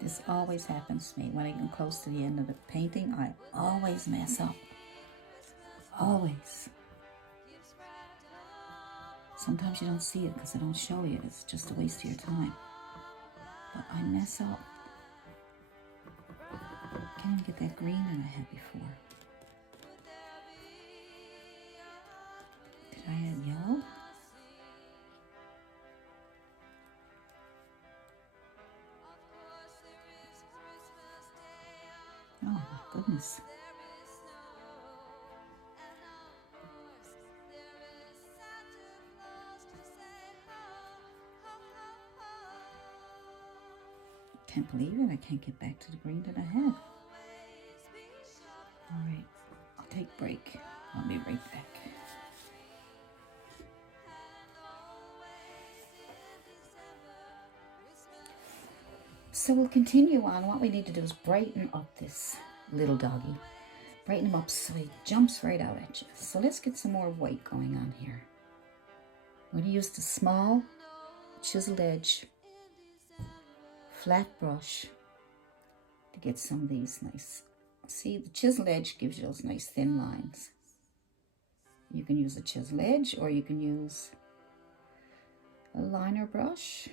This always happens to me. When I get close to the end of the painting, I always mess up. Always. Sometimes you don't see it because I don't show you. It's just a waste of your time. But I mess up. Can't even get that green that I had before. Did I add yellow? Oh my goodness. Can't believe it. I can't get back to the green that I had. All right, I'll take a break. I'll be right back. So we'll continue on. What we need to do is brighten up this little doggy. Brighten him up so he jumps right out at you. So let's get some more white going on here. I'm going to use the small chiseled edge flat brush to get some of these nice. See, the chiseled edge gives you those nice thin lines. You can use a chiseled edge or you can use a liner brush.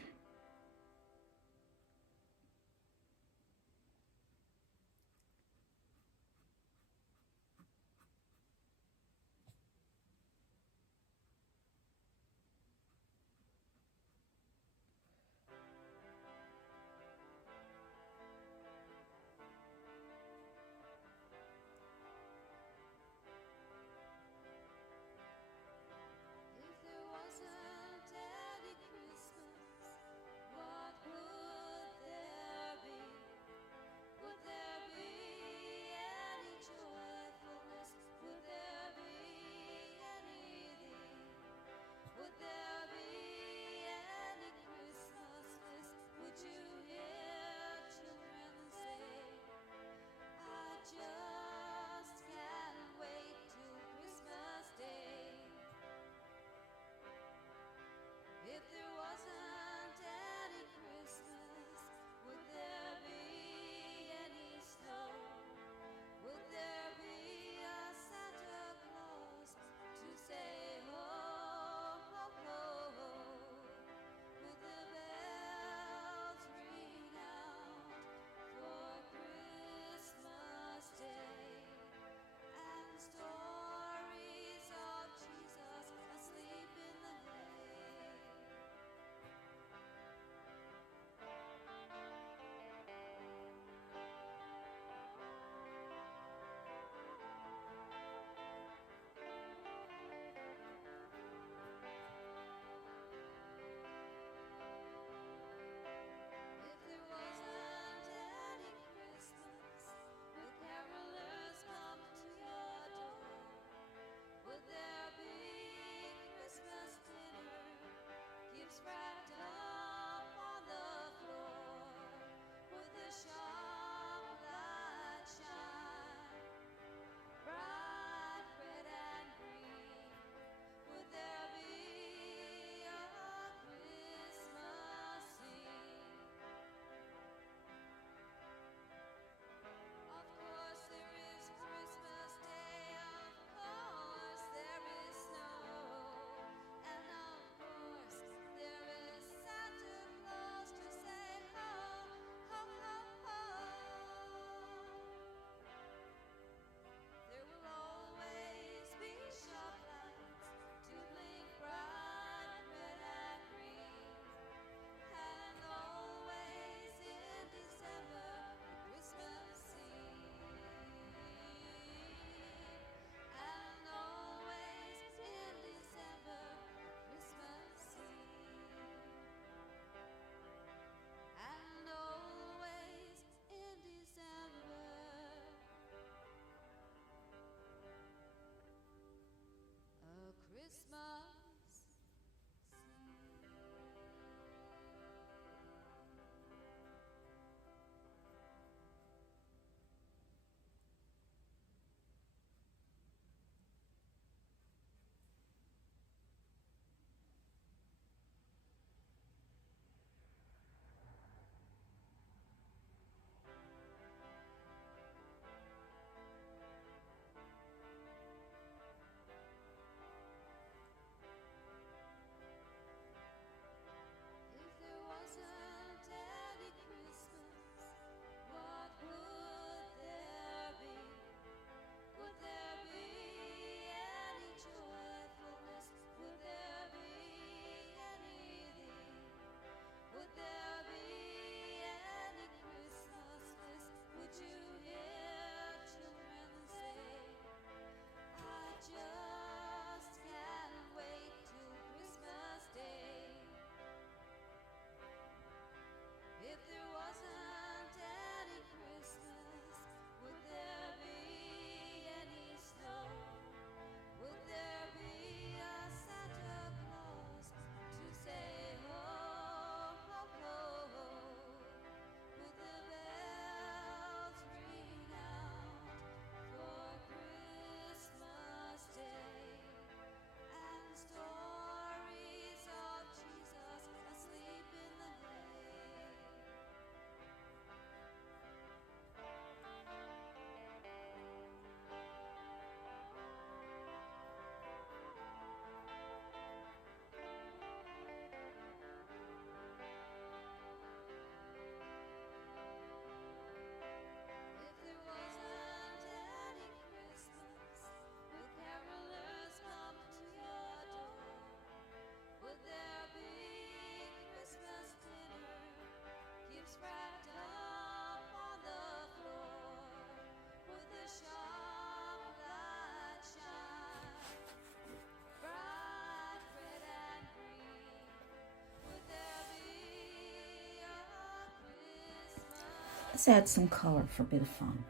let's add some color for a bit of fun.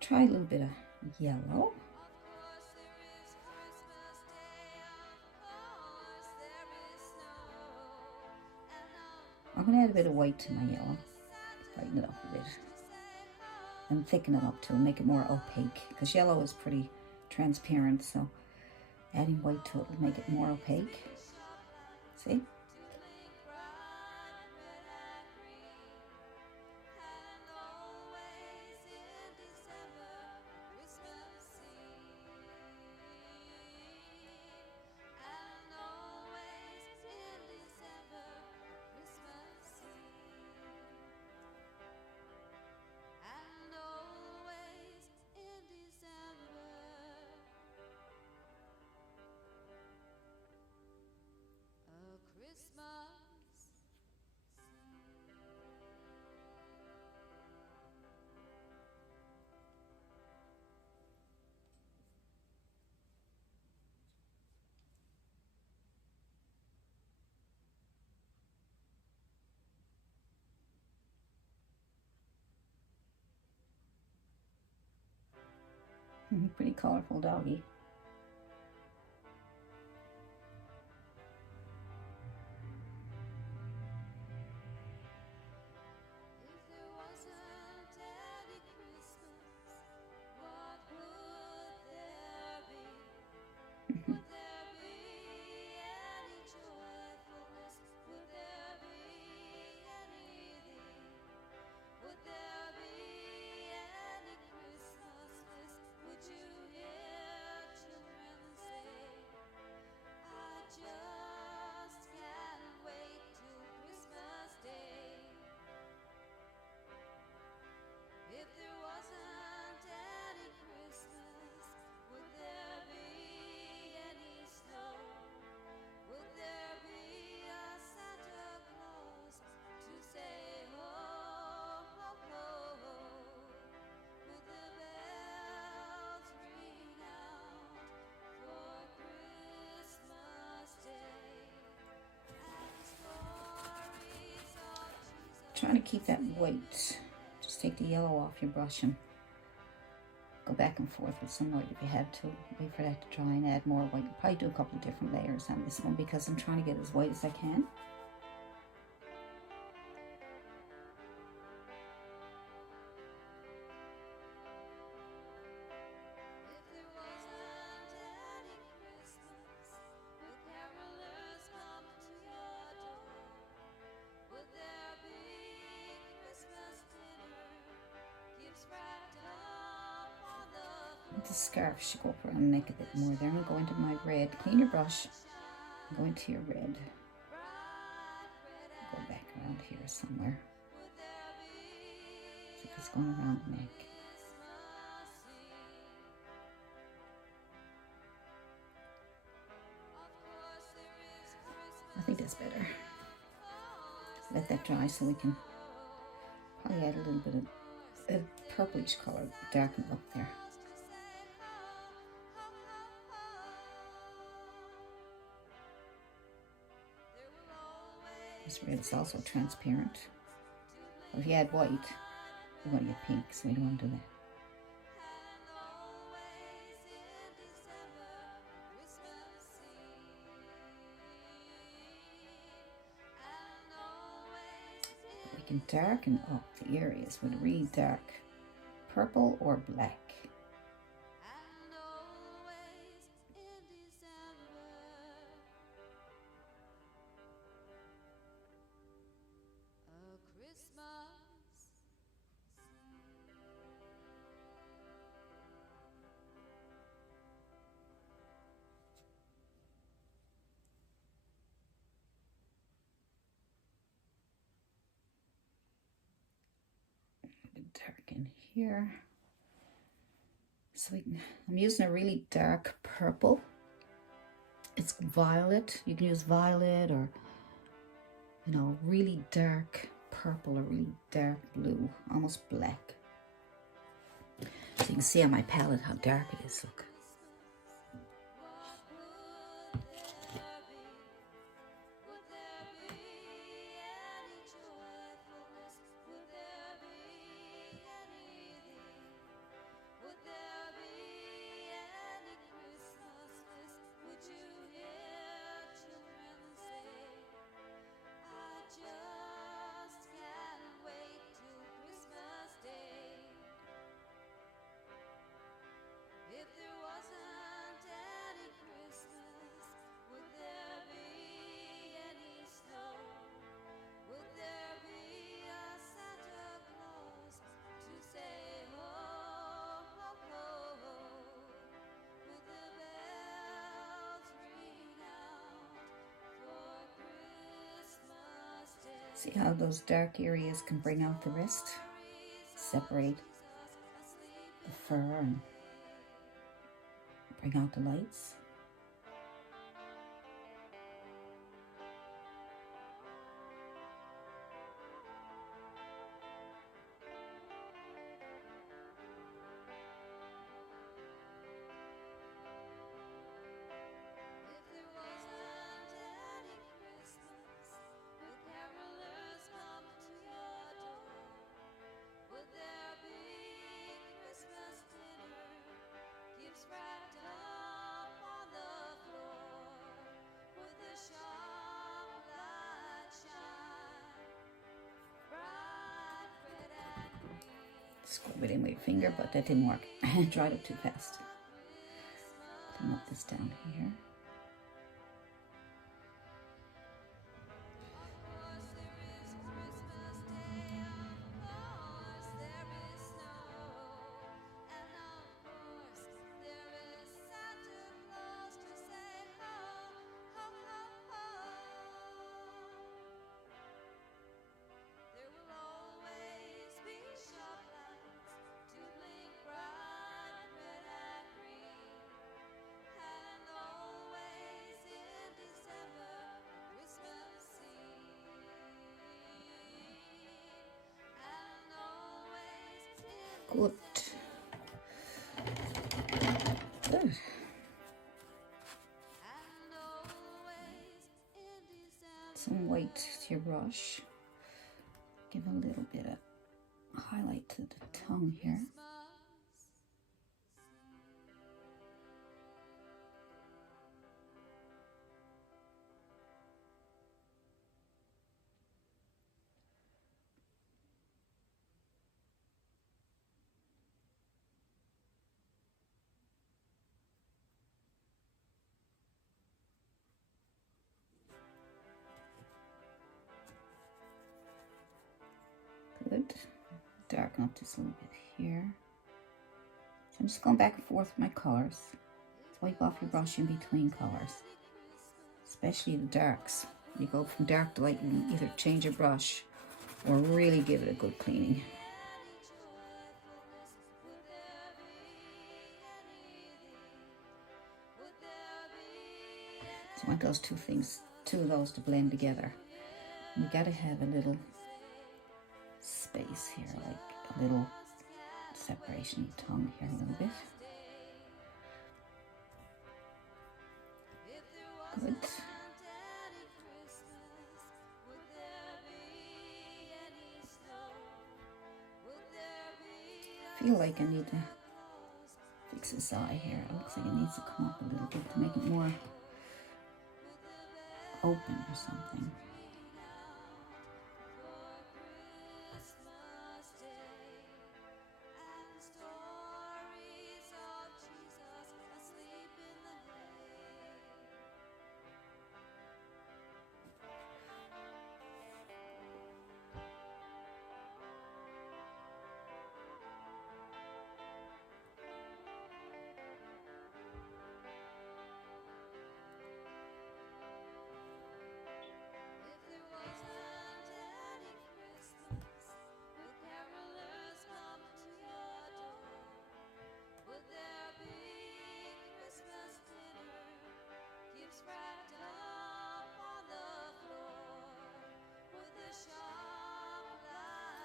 Try a little bit of yellow. I'm going to add a bit of white to my yellow, brighten it up a bit, and thicken it up too, and make it more opaque, because yellow is pretty transparent, so adding white to it will make it more opaque. See? Pretty colorful doggy. Trying to keep that white. Just take the yellow off your brush and go back and forth with some white if you have to. Wait for that to dry and add more white. I'll probably do a couple of different layers on this one because I'm trying to get as white as I can. The scarf should go up around the neck a bit more there. I'm going to go into my red. Clean your brush. Go into your red. Go back around here somewhere. So it's going around the neck. I think that's better. Let that dry so we can probably add a little bit of a purplish color, darken up there. This red is also transparent. If you add white, you're going to get pink, so we don't want to do that. We can darken up the areas with a really dark purple or black. Darken here. So I'm using a really dark purple. It's violet. You can use violet or, you know, really dark purple or really dark blue, almost black. So you can see on my palette how dark it is. Look. See how those dark areas can bring out the rest? Separate the fur and bring out the lights. Scrub it in with your finger, but that didn't work. I dried up too fast. Clean up this down here. Good. Good. Some white to your brush. Give a little bit of highlight to the tongue here. Good. Darken up this a little bit here. So I'm just going back and forth with my colors. Swipe off your brush in between colors, especially the darks. You go from dark to light, you can either change your brush or really give it a good cleaning. So I want those two of those to blend together. You got to have a little space here, like a little separation of tongue here a little bit. Good. I feel like I need to fix this eye here. It looks like it needs to come up a little bit to make it more open or something.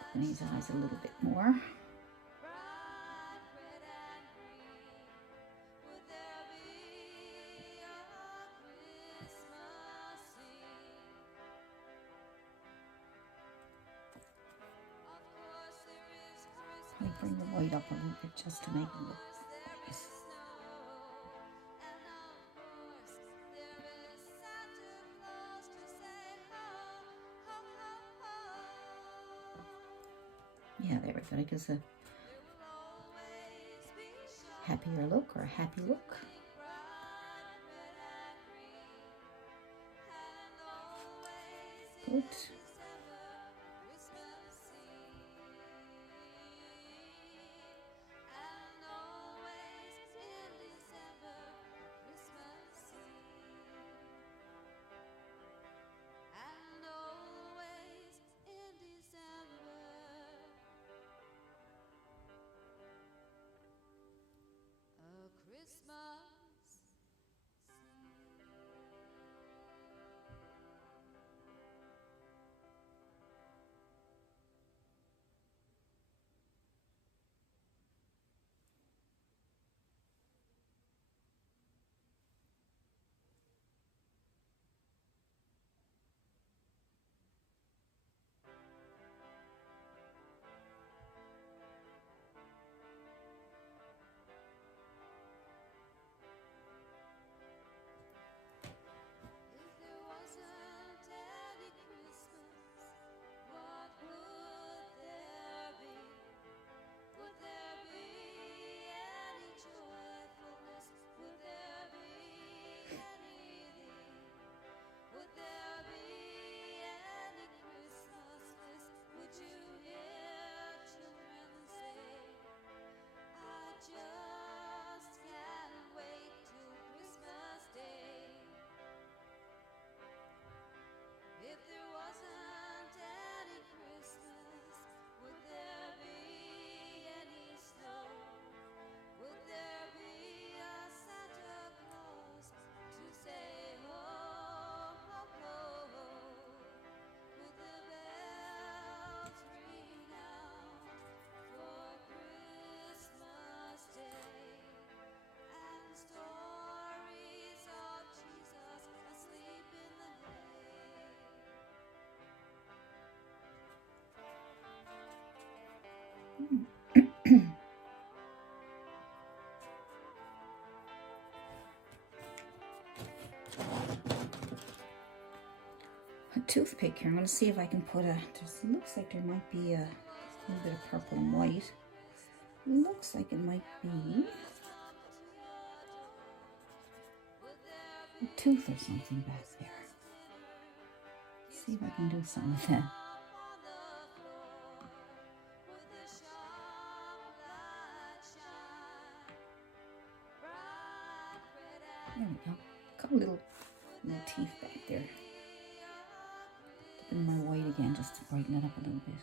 Open his eyes a little bit more. I bring the white up a little bit just to make it look nice. Yeah, there we go. It gives a happier look or a happy look. Good. a toothpick here. I'm going to see if I can put a, it looks like there might be a little bit of purple and white. Looks like it might be a tooth or something back there. See if I can do something with that. There we go. A couple little teeth back there. Dip in my white again just to brighten it up a little bit.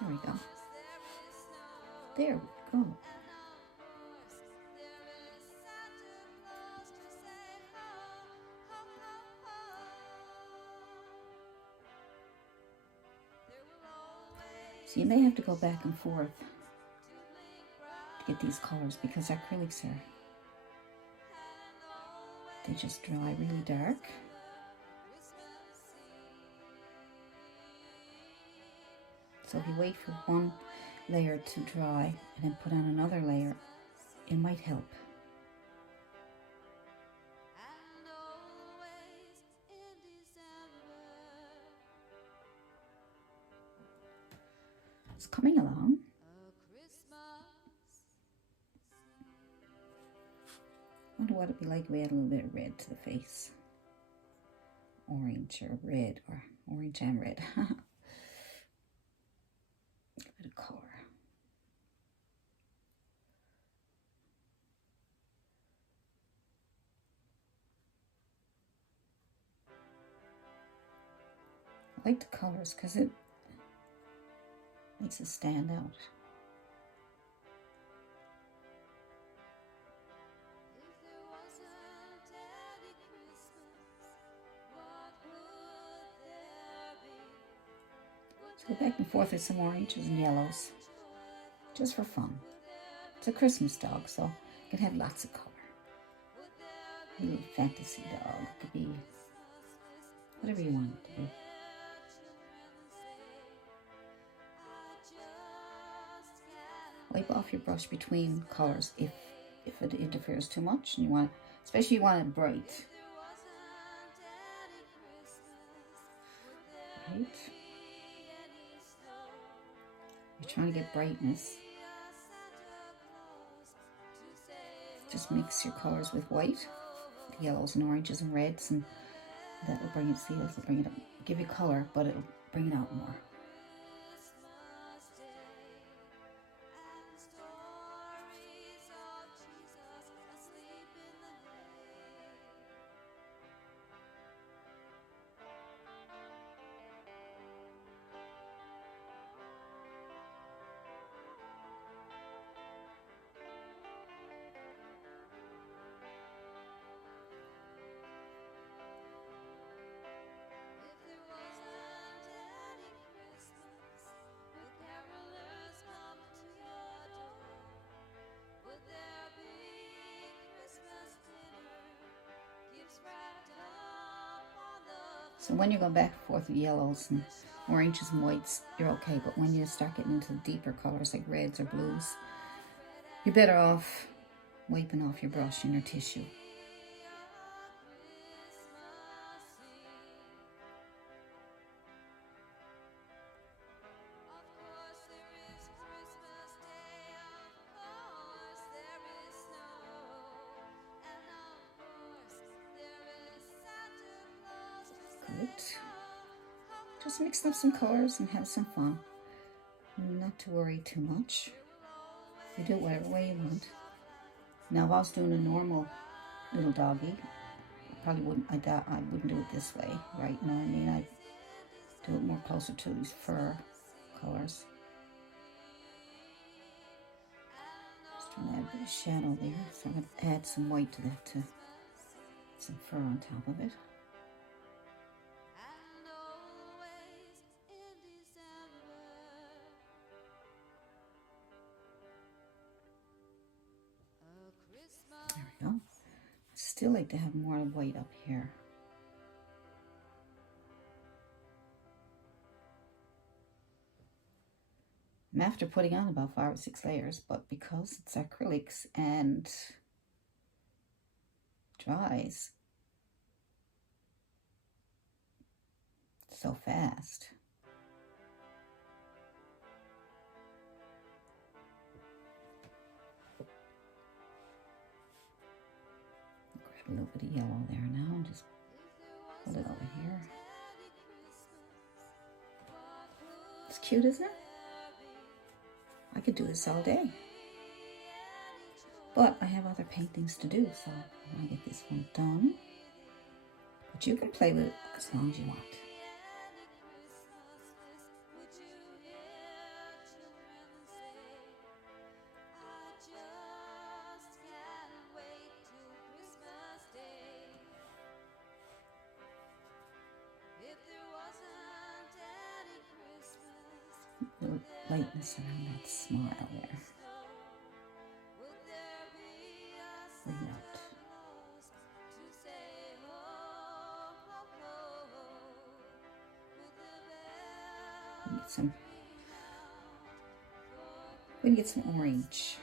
There we go. There we go. So you may have to go back and forth to get these colors because acrylics are, they just dry really dark. So if you wait for one layer to dry and then put on another layer, it might help. It's coming along. I wonder what it'd be like if we add a little bit of red to the face. Orange or red, or orange and red. A bit of color. I like the colors because it makes it stand out. So go back and forth with some oranges and yellows, just for fun. It's a Christmas dog, so it can have lots of color. A little fantasy dog. It could be whatever you want it to be. Wipe off your brush between colors if it interferes too much and you want, especially you want it bright. Right. You're trying to get brightness. Just mix your colors with white, yellows and oranges and reds, and that will bring it. See, this will bring it up, give you color, but it'll bring it out more. So when you go back and forth with yellows and oranges and whites, you're okay. But when you start getting into deeper colors like reds or blues, you're better off wiping off your brush and your tissue. Just mixing up some colors and have some fun. Not to worry too much. You do it whatever way you want. Now, if I was doing a normal little doggy, I probably wouldn't. I wouldn't do it this way, right? You know what I mean? I'd do it more closer to these fur colors. Just trying to add a bit of shadow there, so I'm going to add some white to that, to some fur on top of it. Still like to have more white up here. I'm after putting on about 5 or 6 layers, but because it's acrylics and dries so fast, grab a little bit of yellow there now and just put it over here. It's cute, isn't it? I could do this all day. But I have other paintings to do, so I want to get this one done. But you can play with it as long as you want. A little lightness around that smile there. Bring out. We can get some orange.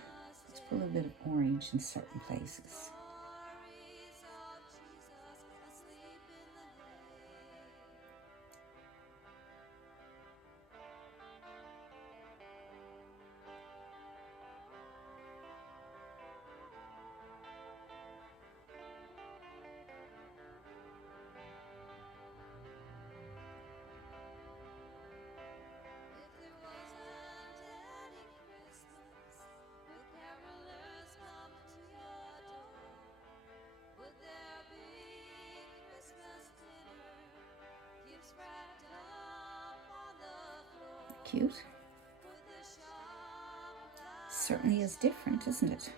Let's put a little bit of orange in certain places. Cute. Certainly is different, isn't it?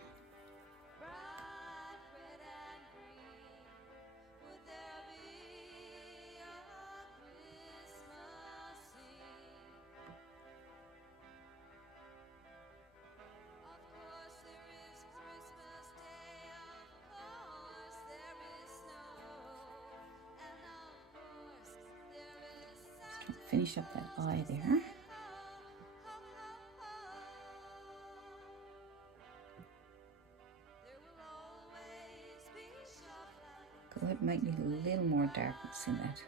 Finish up that eye there. It might need a little more darkness in that.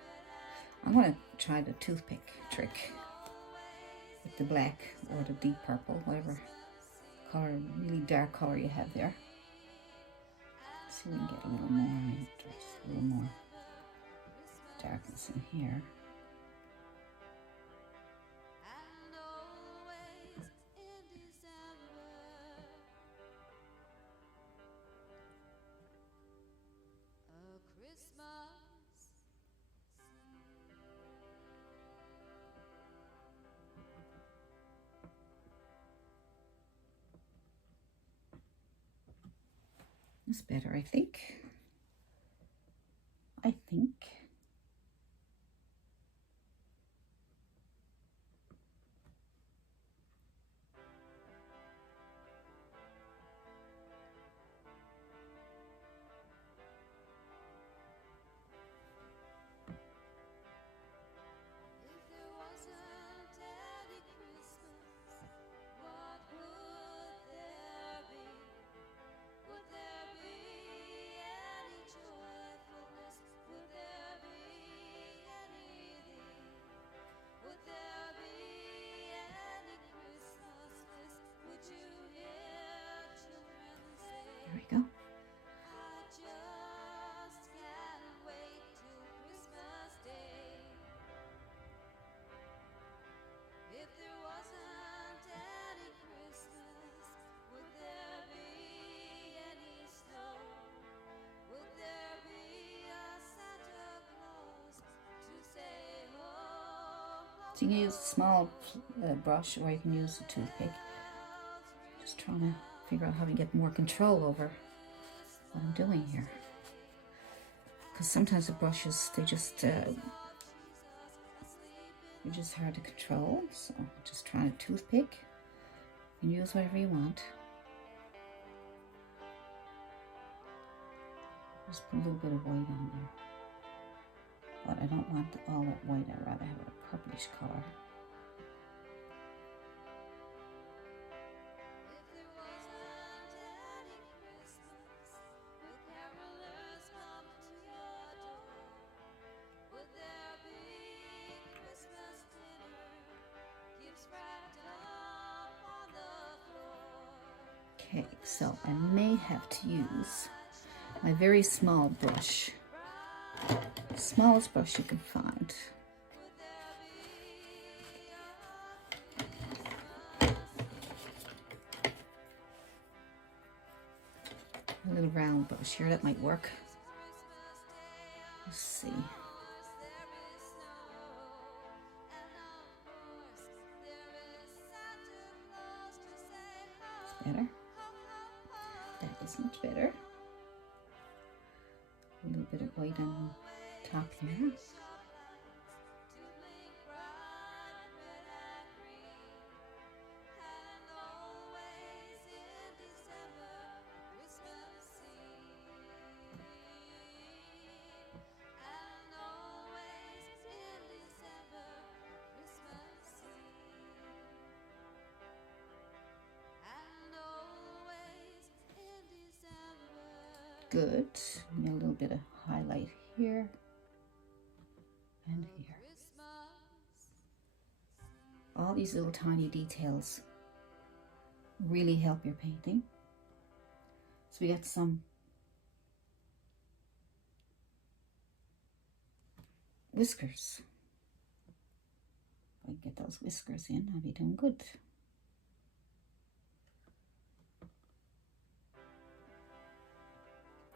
I'm going to try the toothpick trick with the black or the deep purple, whatever color, really dark color you have there. See if we can get a little more, just a little more darkness in here. It's better, I think. There we go. So you can use a small brush or you can use a toothpick. Just trying to figure out how to get more control over what I'm doing here. Because sometimes the brushes, they're just hard to control. So just trying a toothpick. You can use whatever you want. Just put a little bit of white on there. But I don't want all that white, I'd rather have a purplish color. Okay, so I may have to use my very small brush, smallest brush you can find. A little round brush here, that might work. Let's see. It's better. That is much better. A little bit of white on top here. Good. And a little bit of highlight here and here. All these little tiny details really help your painting. So we got some whiskers. If I can get those whiskers in, I'll be doing good.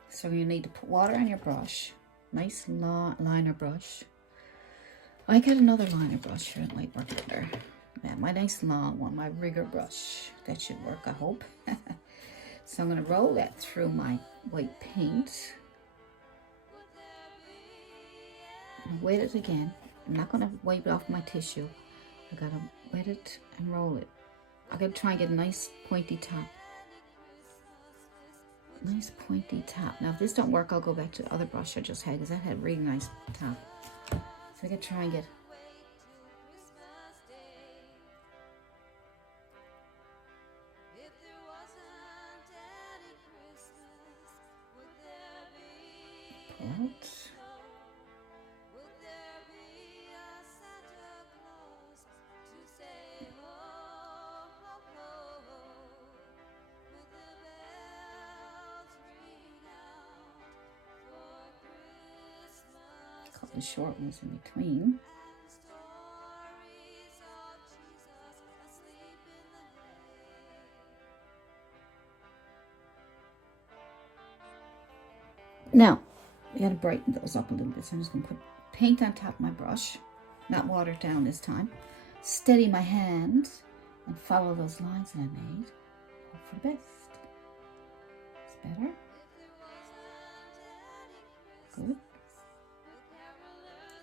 So you need to put water on your brush, nice liner brush. I got another liner brush here, it might work better. Yeah, my nice long one, my rigger brush. That should work, I hope. So I'm going to roll that through my white paint. And wet it again. I'm not going to wipe it off my tissue. I got to wet it and roll it. I got to try and get a nice pointy top. Nice pointy top. Now if this don't work, I'll go back to the other brush I just had, because that had a really nice top. So I can try and get pull out. The short ones in between. Now, we got to brighten those up a little bit. So I'm just going to put paint on top of my brush, not water it down this time. Steady my hand and follow those lines that I made. Hope for the best. It's better. Good.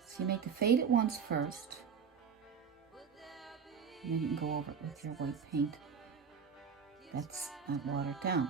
So you make the faded ones first, and then you can go over it with your white paint that's not watered down.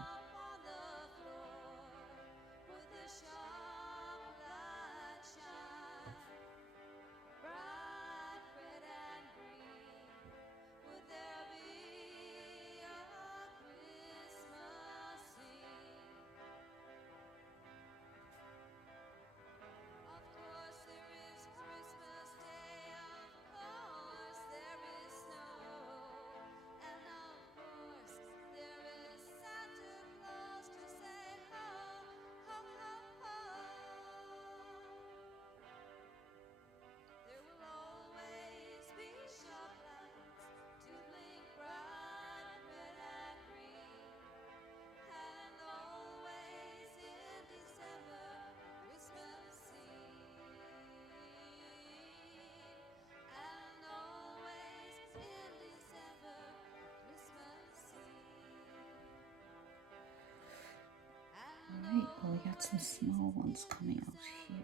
Alright, well, we got some small ones coming out here.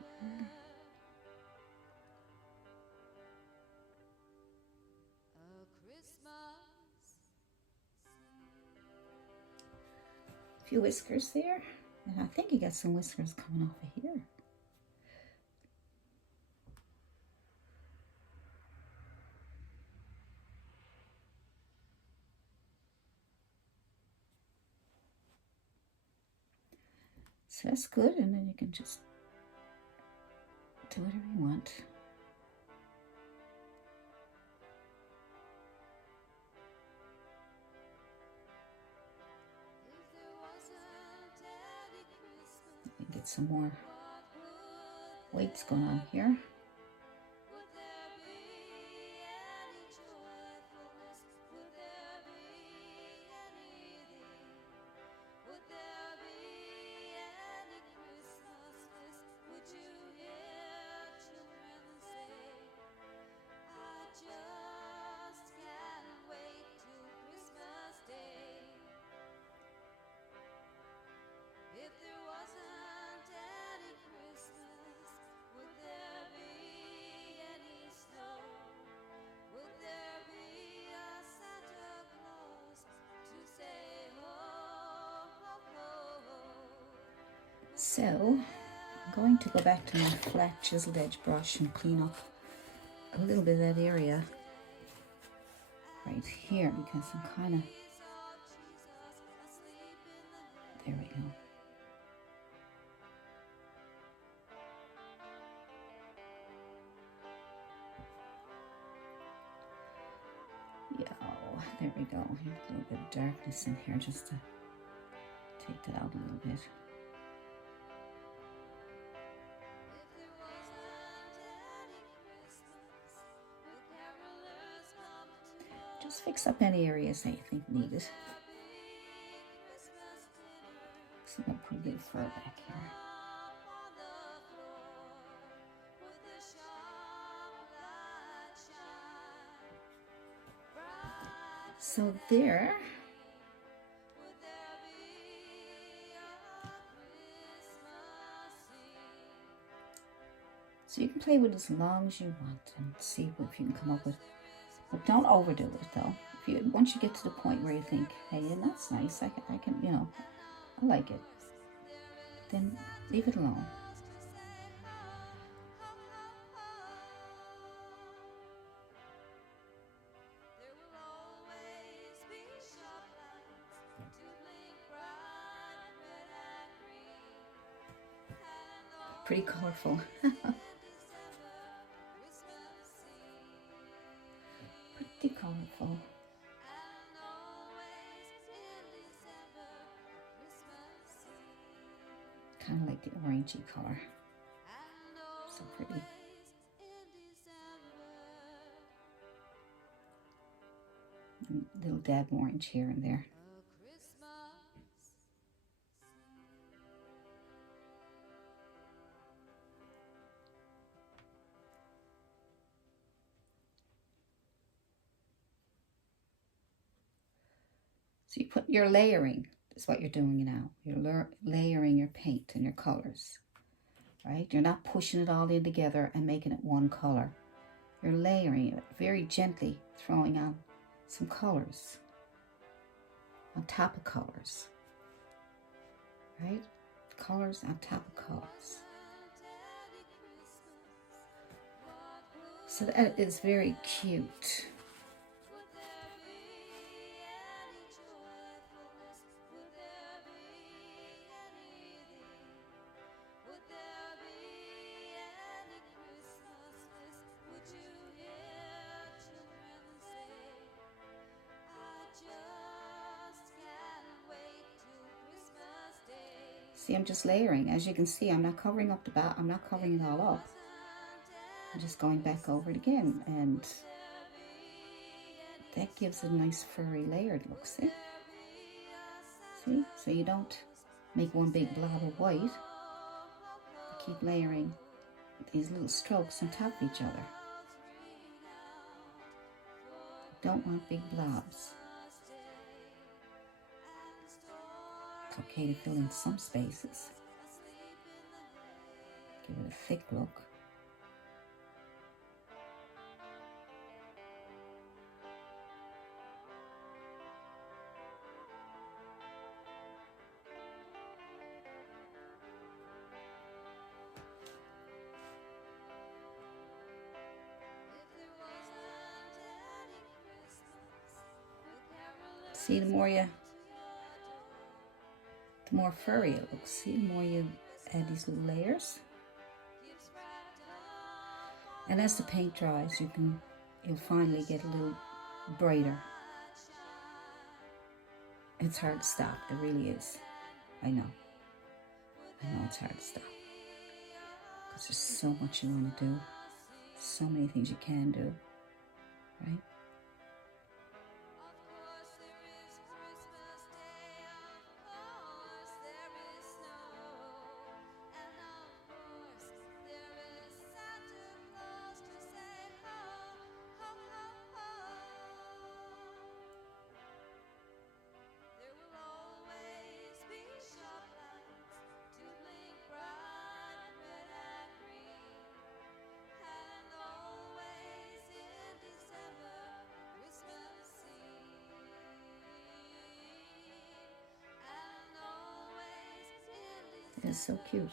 A few whiskers there, and I think you got some whiskers coming off of here. So that's good, and then you can just do whatever you want. get some more weights going on here. So I'm going to go back to my flat chiseled edge brush and clean up a little bit of that area right here, because I'm kind of, there we go. There we go. A little bit of darkness in here just to take that out a little bit. Just fix up any areas that you think need it. So I'm put a bit of fur back here. So there. So you can play with it as long as you want and see if you can come up with. But don't overdo it though. Once you get to the point where you think, hey, and that's nice, I can, you know, I like it, then leave it alone. Pretty colorful. Pretty colorful. Kind of like the orangey color. So pretty. Little dab orange here and there. So you're layering, is what you're doing now. You're layering your paint and your colors, right? You're not pushing it all in together and making it one color. You're layering it very gently, throwing on some colors on top of colors, right? Colors on top of colors. So that is very cute. See, I'm just layering. As you can see, I'm not covering up the back. I'm not covering it all up. I'm just going back over it again, and that gives it a nice furry layered look. See? See? So you don't make one big blob of white. You keep layering these little strokes on top of each other. You don't want big blobs. It's okay to fill in some spaces. Give it a thick look. See, the more furry it looks. See, the more you add these little layers. And as the paint dries, you'll finally get a little brighter. It's hard to stop, it really is. I know. I know it's hard to stop because there's so much you want to do, so many things you can do, right? It's so cute.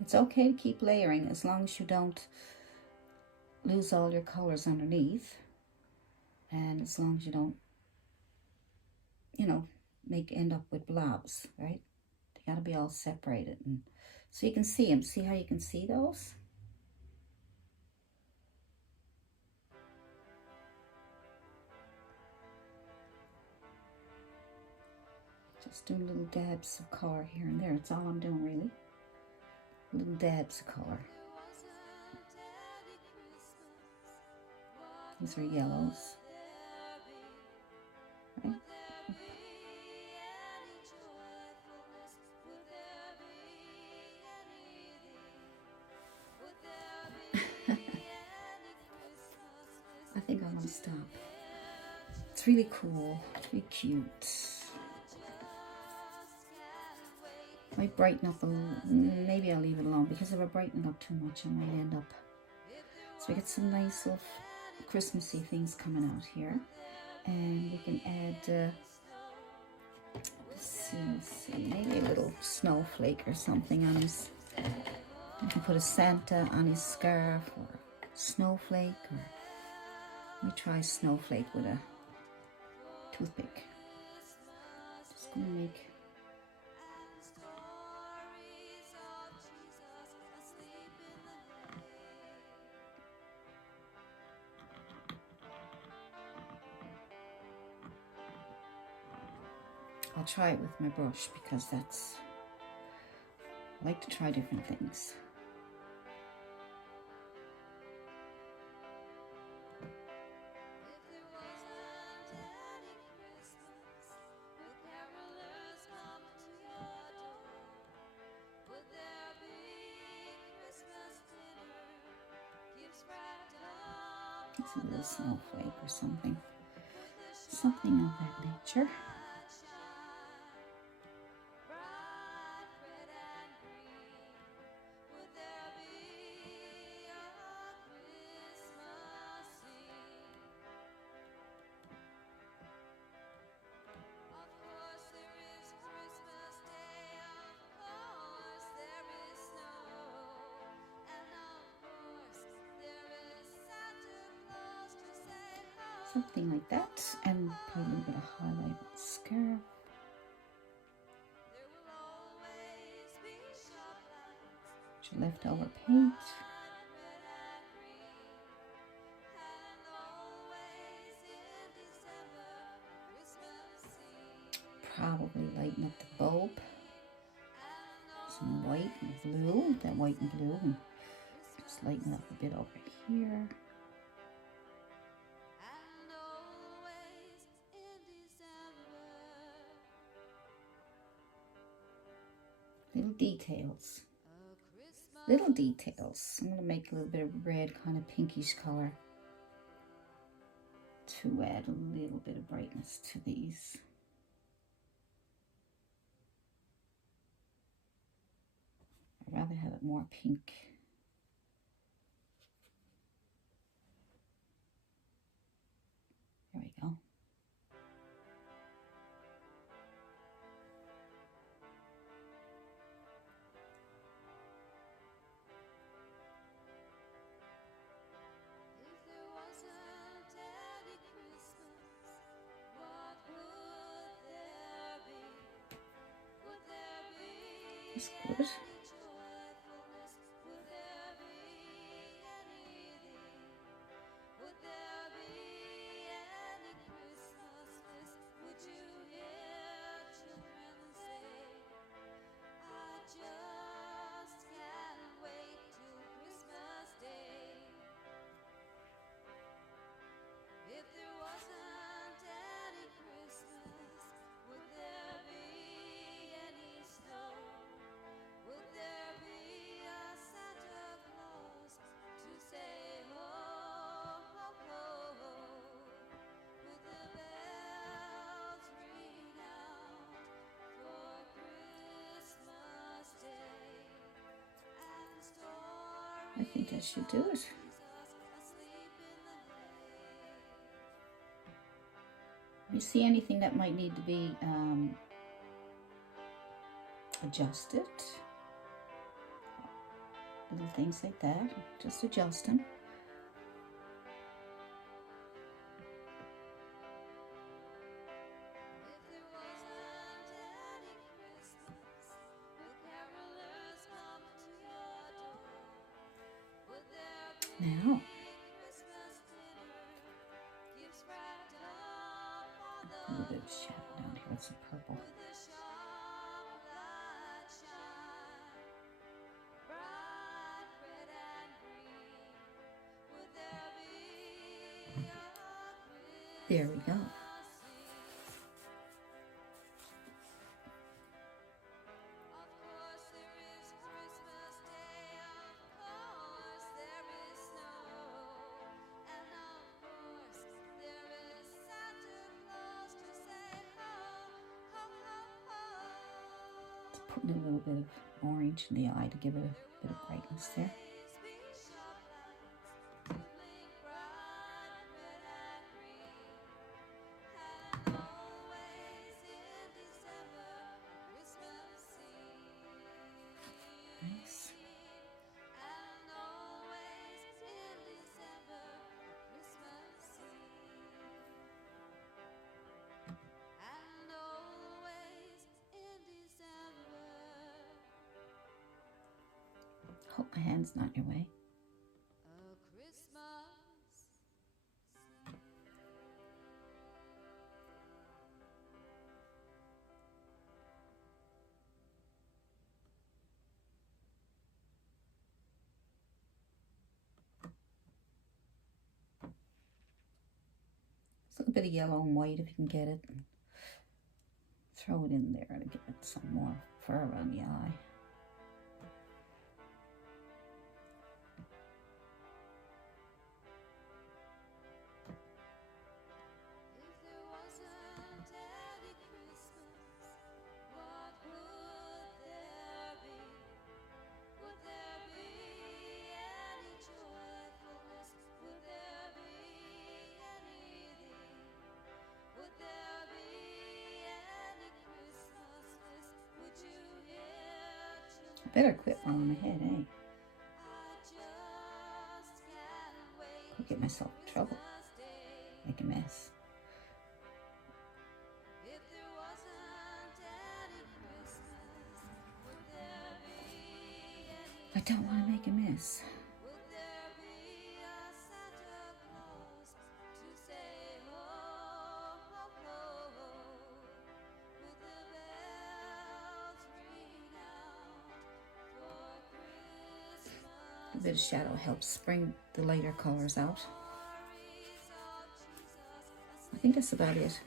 It's okay to keep layering as long as you don't lose all your colors underneath, and as long as you don't, you know, end up with blobs, right? They gotta be all separated, and so you can see them. See how you can see those? Just doing little dabs of color here and there. It's all I'm doing, really. Little dabs of color. These are yellows. Right? I think I'm gonna stop. It's really cool, really cute. Might brighten up a little. Maybe I'll leave it alone because if I brighten it up too much, I might end up. So we get some nice little Christmassy things coming out here, and we can add. Let's see, maybe a little snowflake or something on his. I can put a Santa on his scarf or snowflake, or let me try snowflake with a toothpick. Just gonna make. I'll try it with my brush because that's, I like to try different things. It's a little snowflake or something. Something of that nature. Something like that, and put a little bit of highlight on the scarf. Your leftover paint. Probably lighten up the bulb. Some white and blue, that white and blue, and just lighten up a bit over here. Little details. Little details. I'm going to make a little bit of red, kind of pinkish color to add a little bit of brightness to these. I'd rather have it more pink. There we go. That's good. I think that should do it. You see anything that might need to be adjusted? Little things like that, just adjust them. Now, a little bit of shadow down here with some purple. There we go. Putting a little bit of orange in the eye to give it a bit of brightness there. Nice. Hope my hand's not in your way. Just a little bit of yellow and white if you can get it. And throw it in there to give it some more fur on the eye. Better quit while I'm ahead, eh? Could get myself in trouble. Make a mess. I don't want to make a mess. A bit of shadow helps bring the lighter colors out. I think that's about it.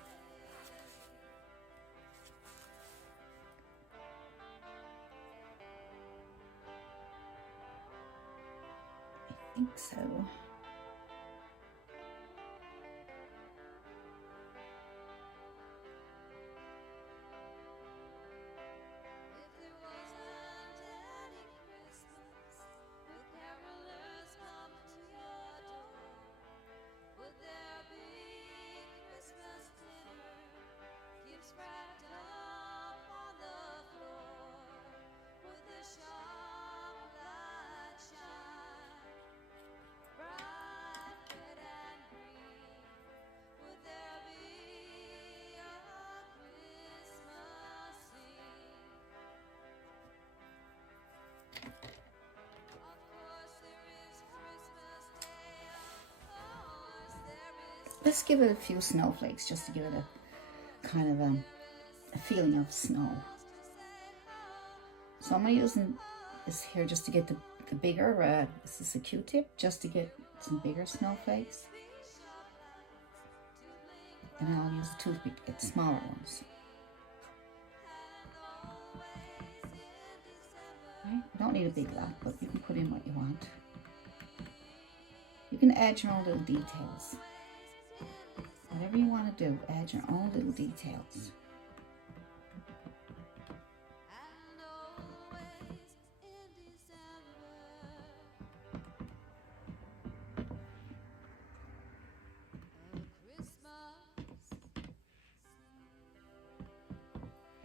I think so. just give it a few snowflakes, just to give it a kind of a feeling of snow. So I'm using this here just to get the bigger, this is a Q-tip, just to get some bigger snowflakes. And I'll use a toothpick to get the smaller ones. Right? You don't need a big lot, but you can put in what you want. You can add your own little details. Whatever you want to do, add your own little details.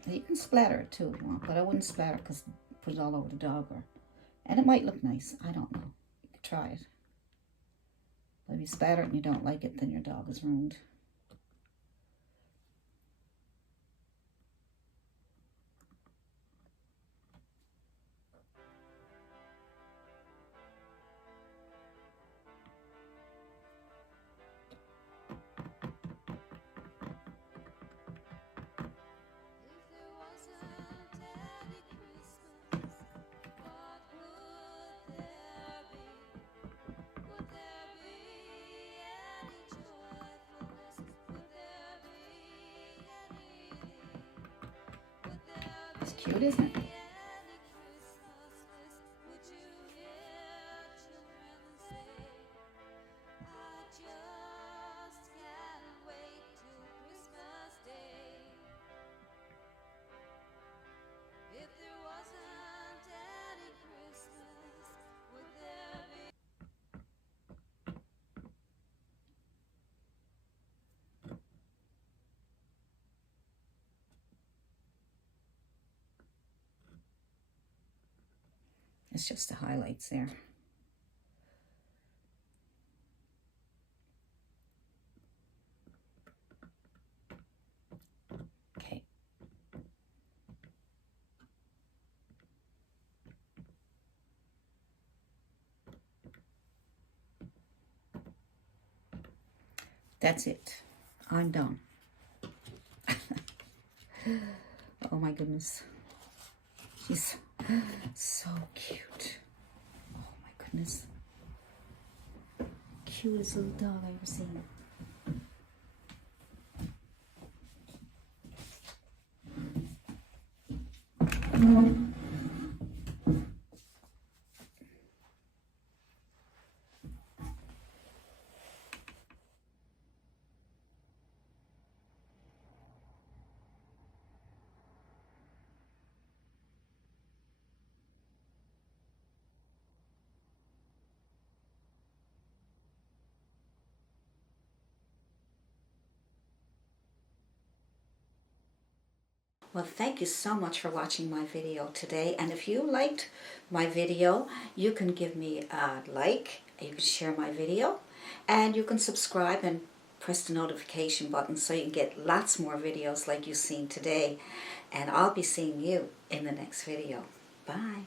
You can splatter it too if you want, but I wouldn't splatter it because put it all over the dog, and it might look nice. I don't know. You could try it. But if you splatter it and you don't like it, then your dog is ruined. It's cute, isn't it? It's just the highlights there. Okay. That's it. I'm done. Oh my goodness. She's so cute. Oh my goodness. Cutest little dog I've ever seen. Well, thank you so much for watching my video today. And if you liked my video, you can give me a like, you can share my video, and you can subscribe and press the notification button so you can get lots more videos like you've seen today. And I'll be seeing you in the next video. Bye.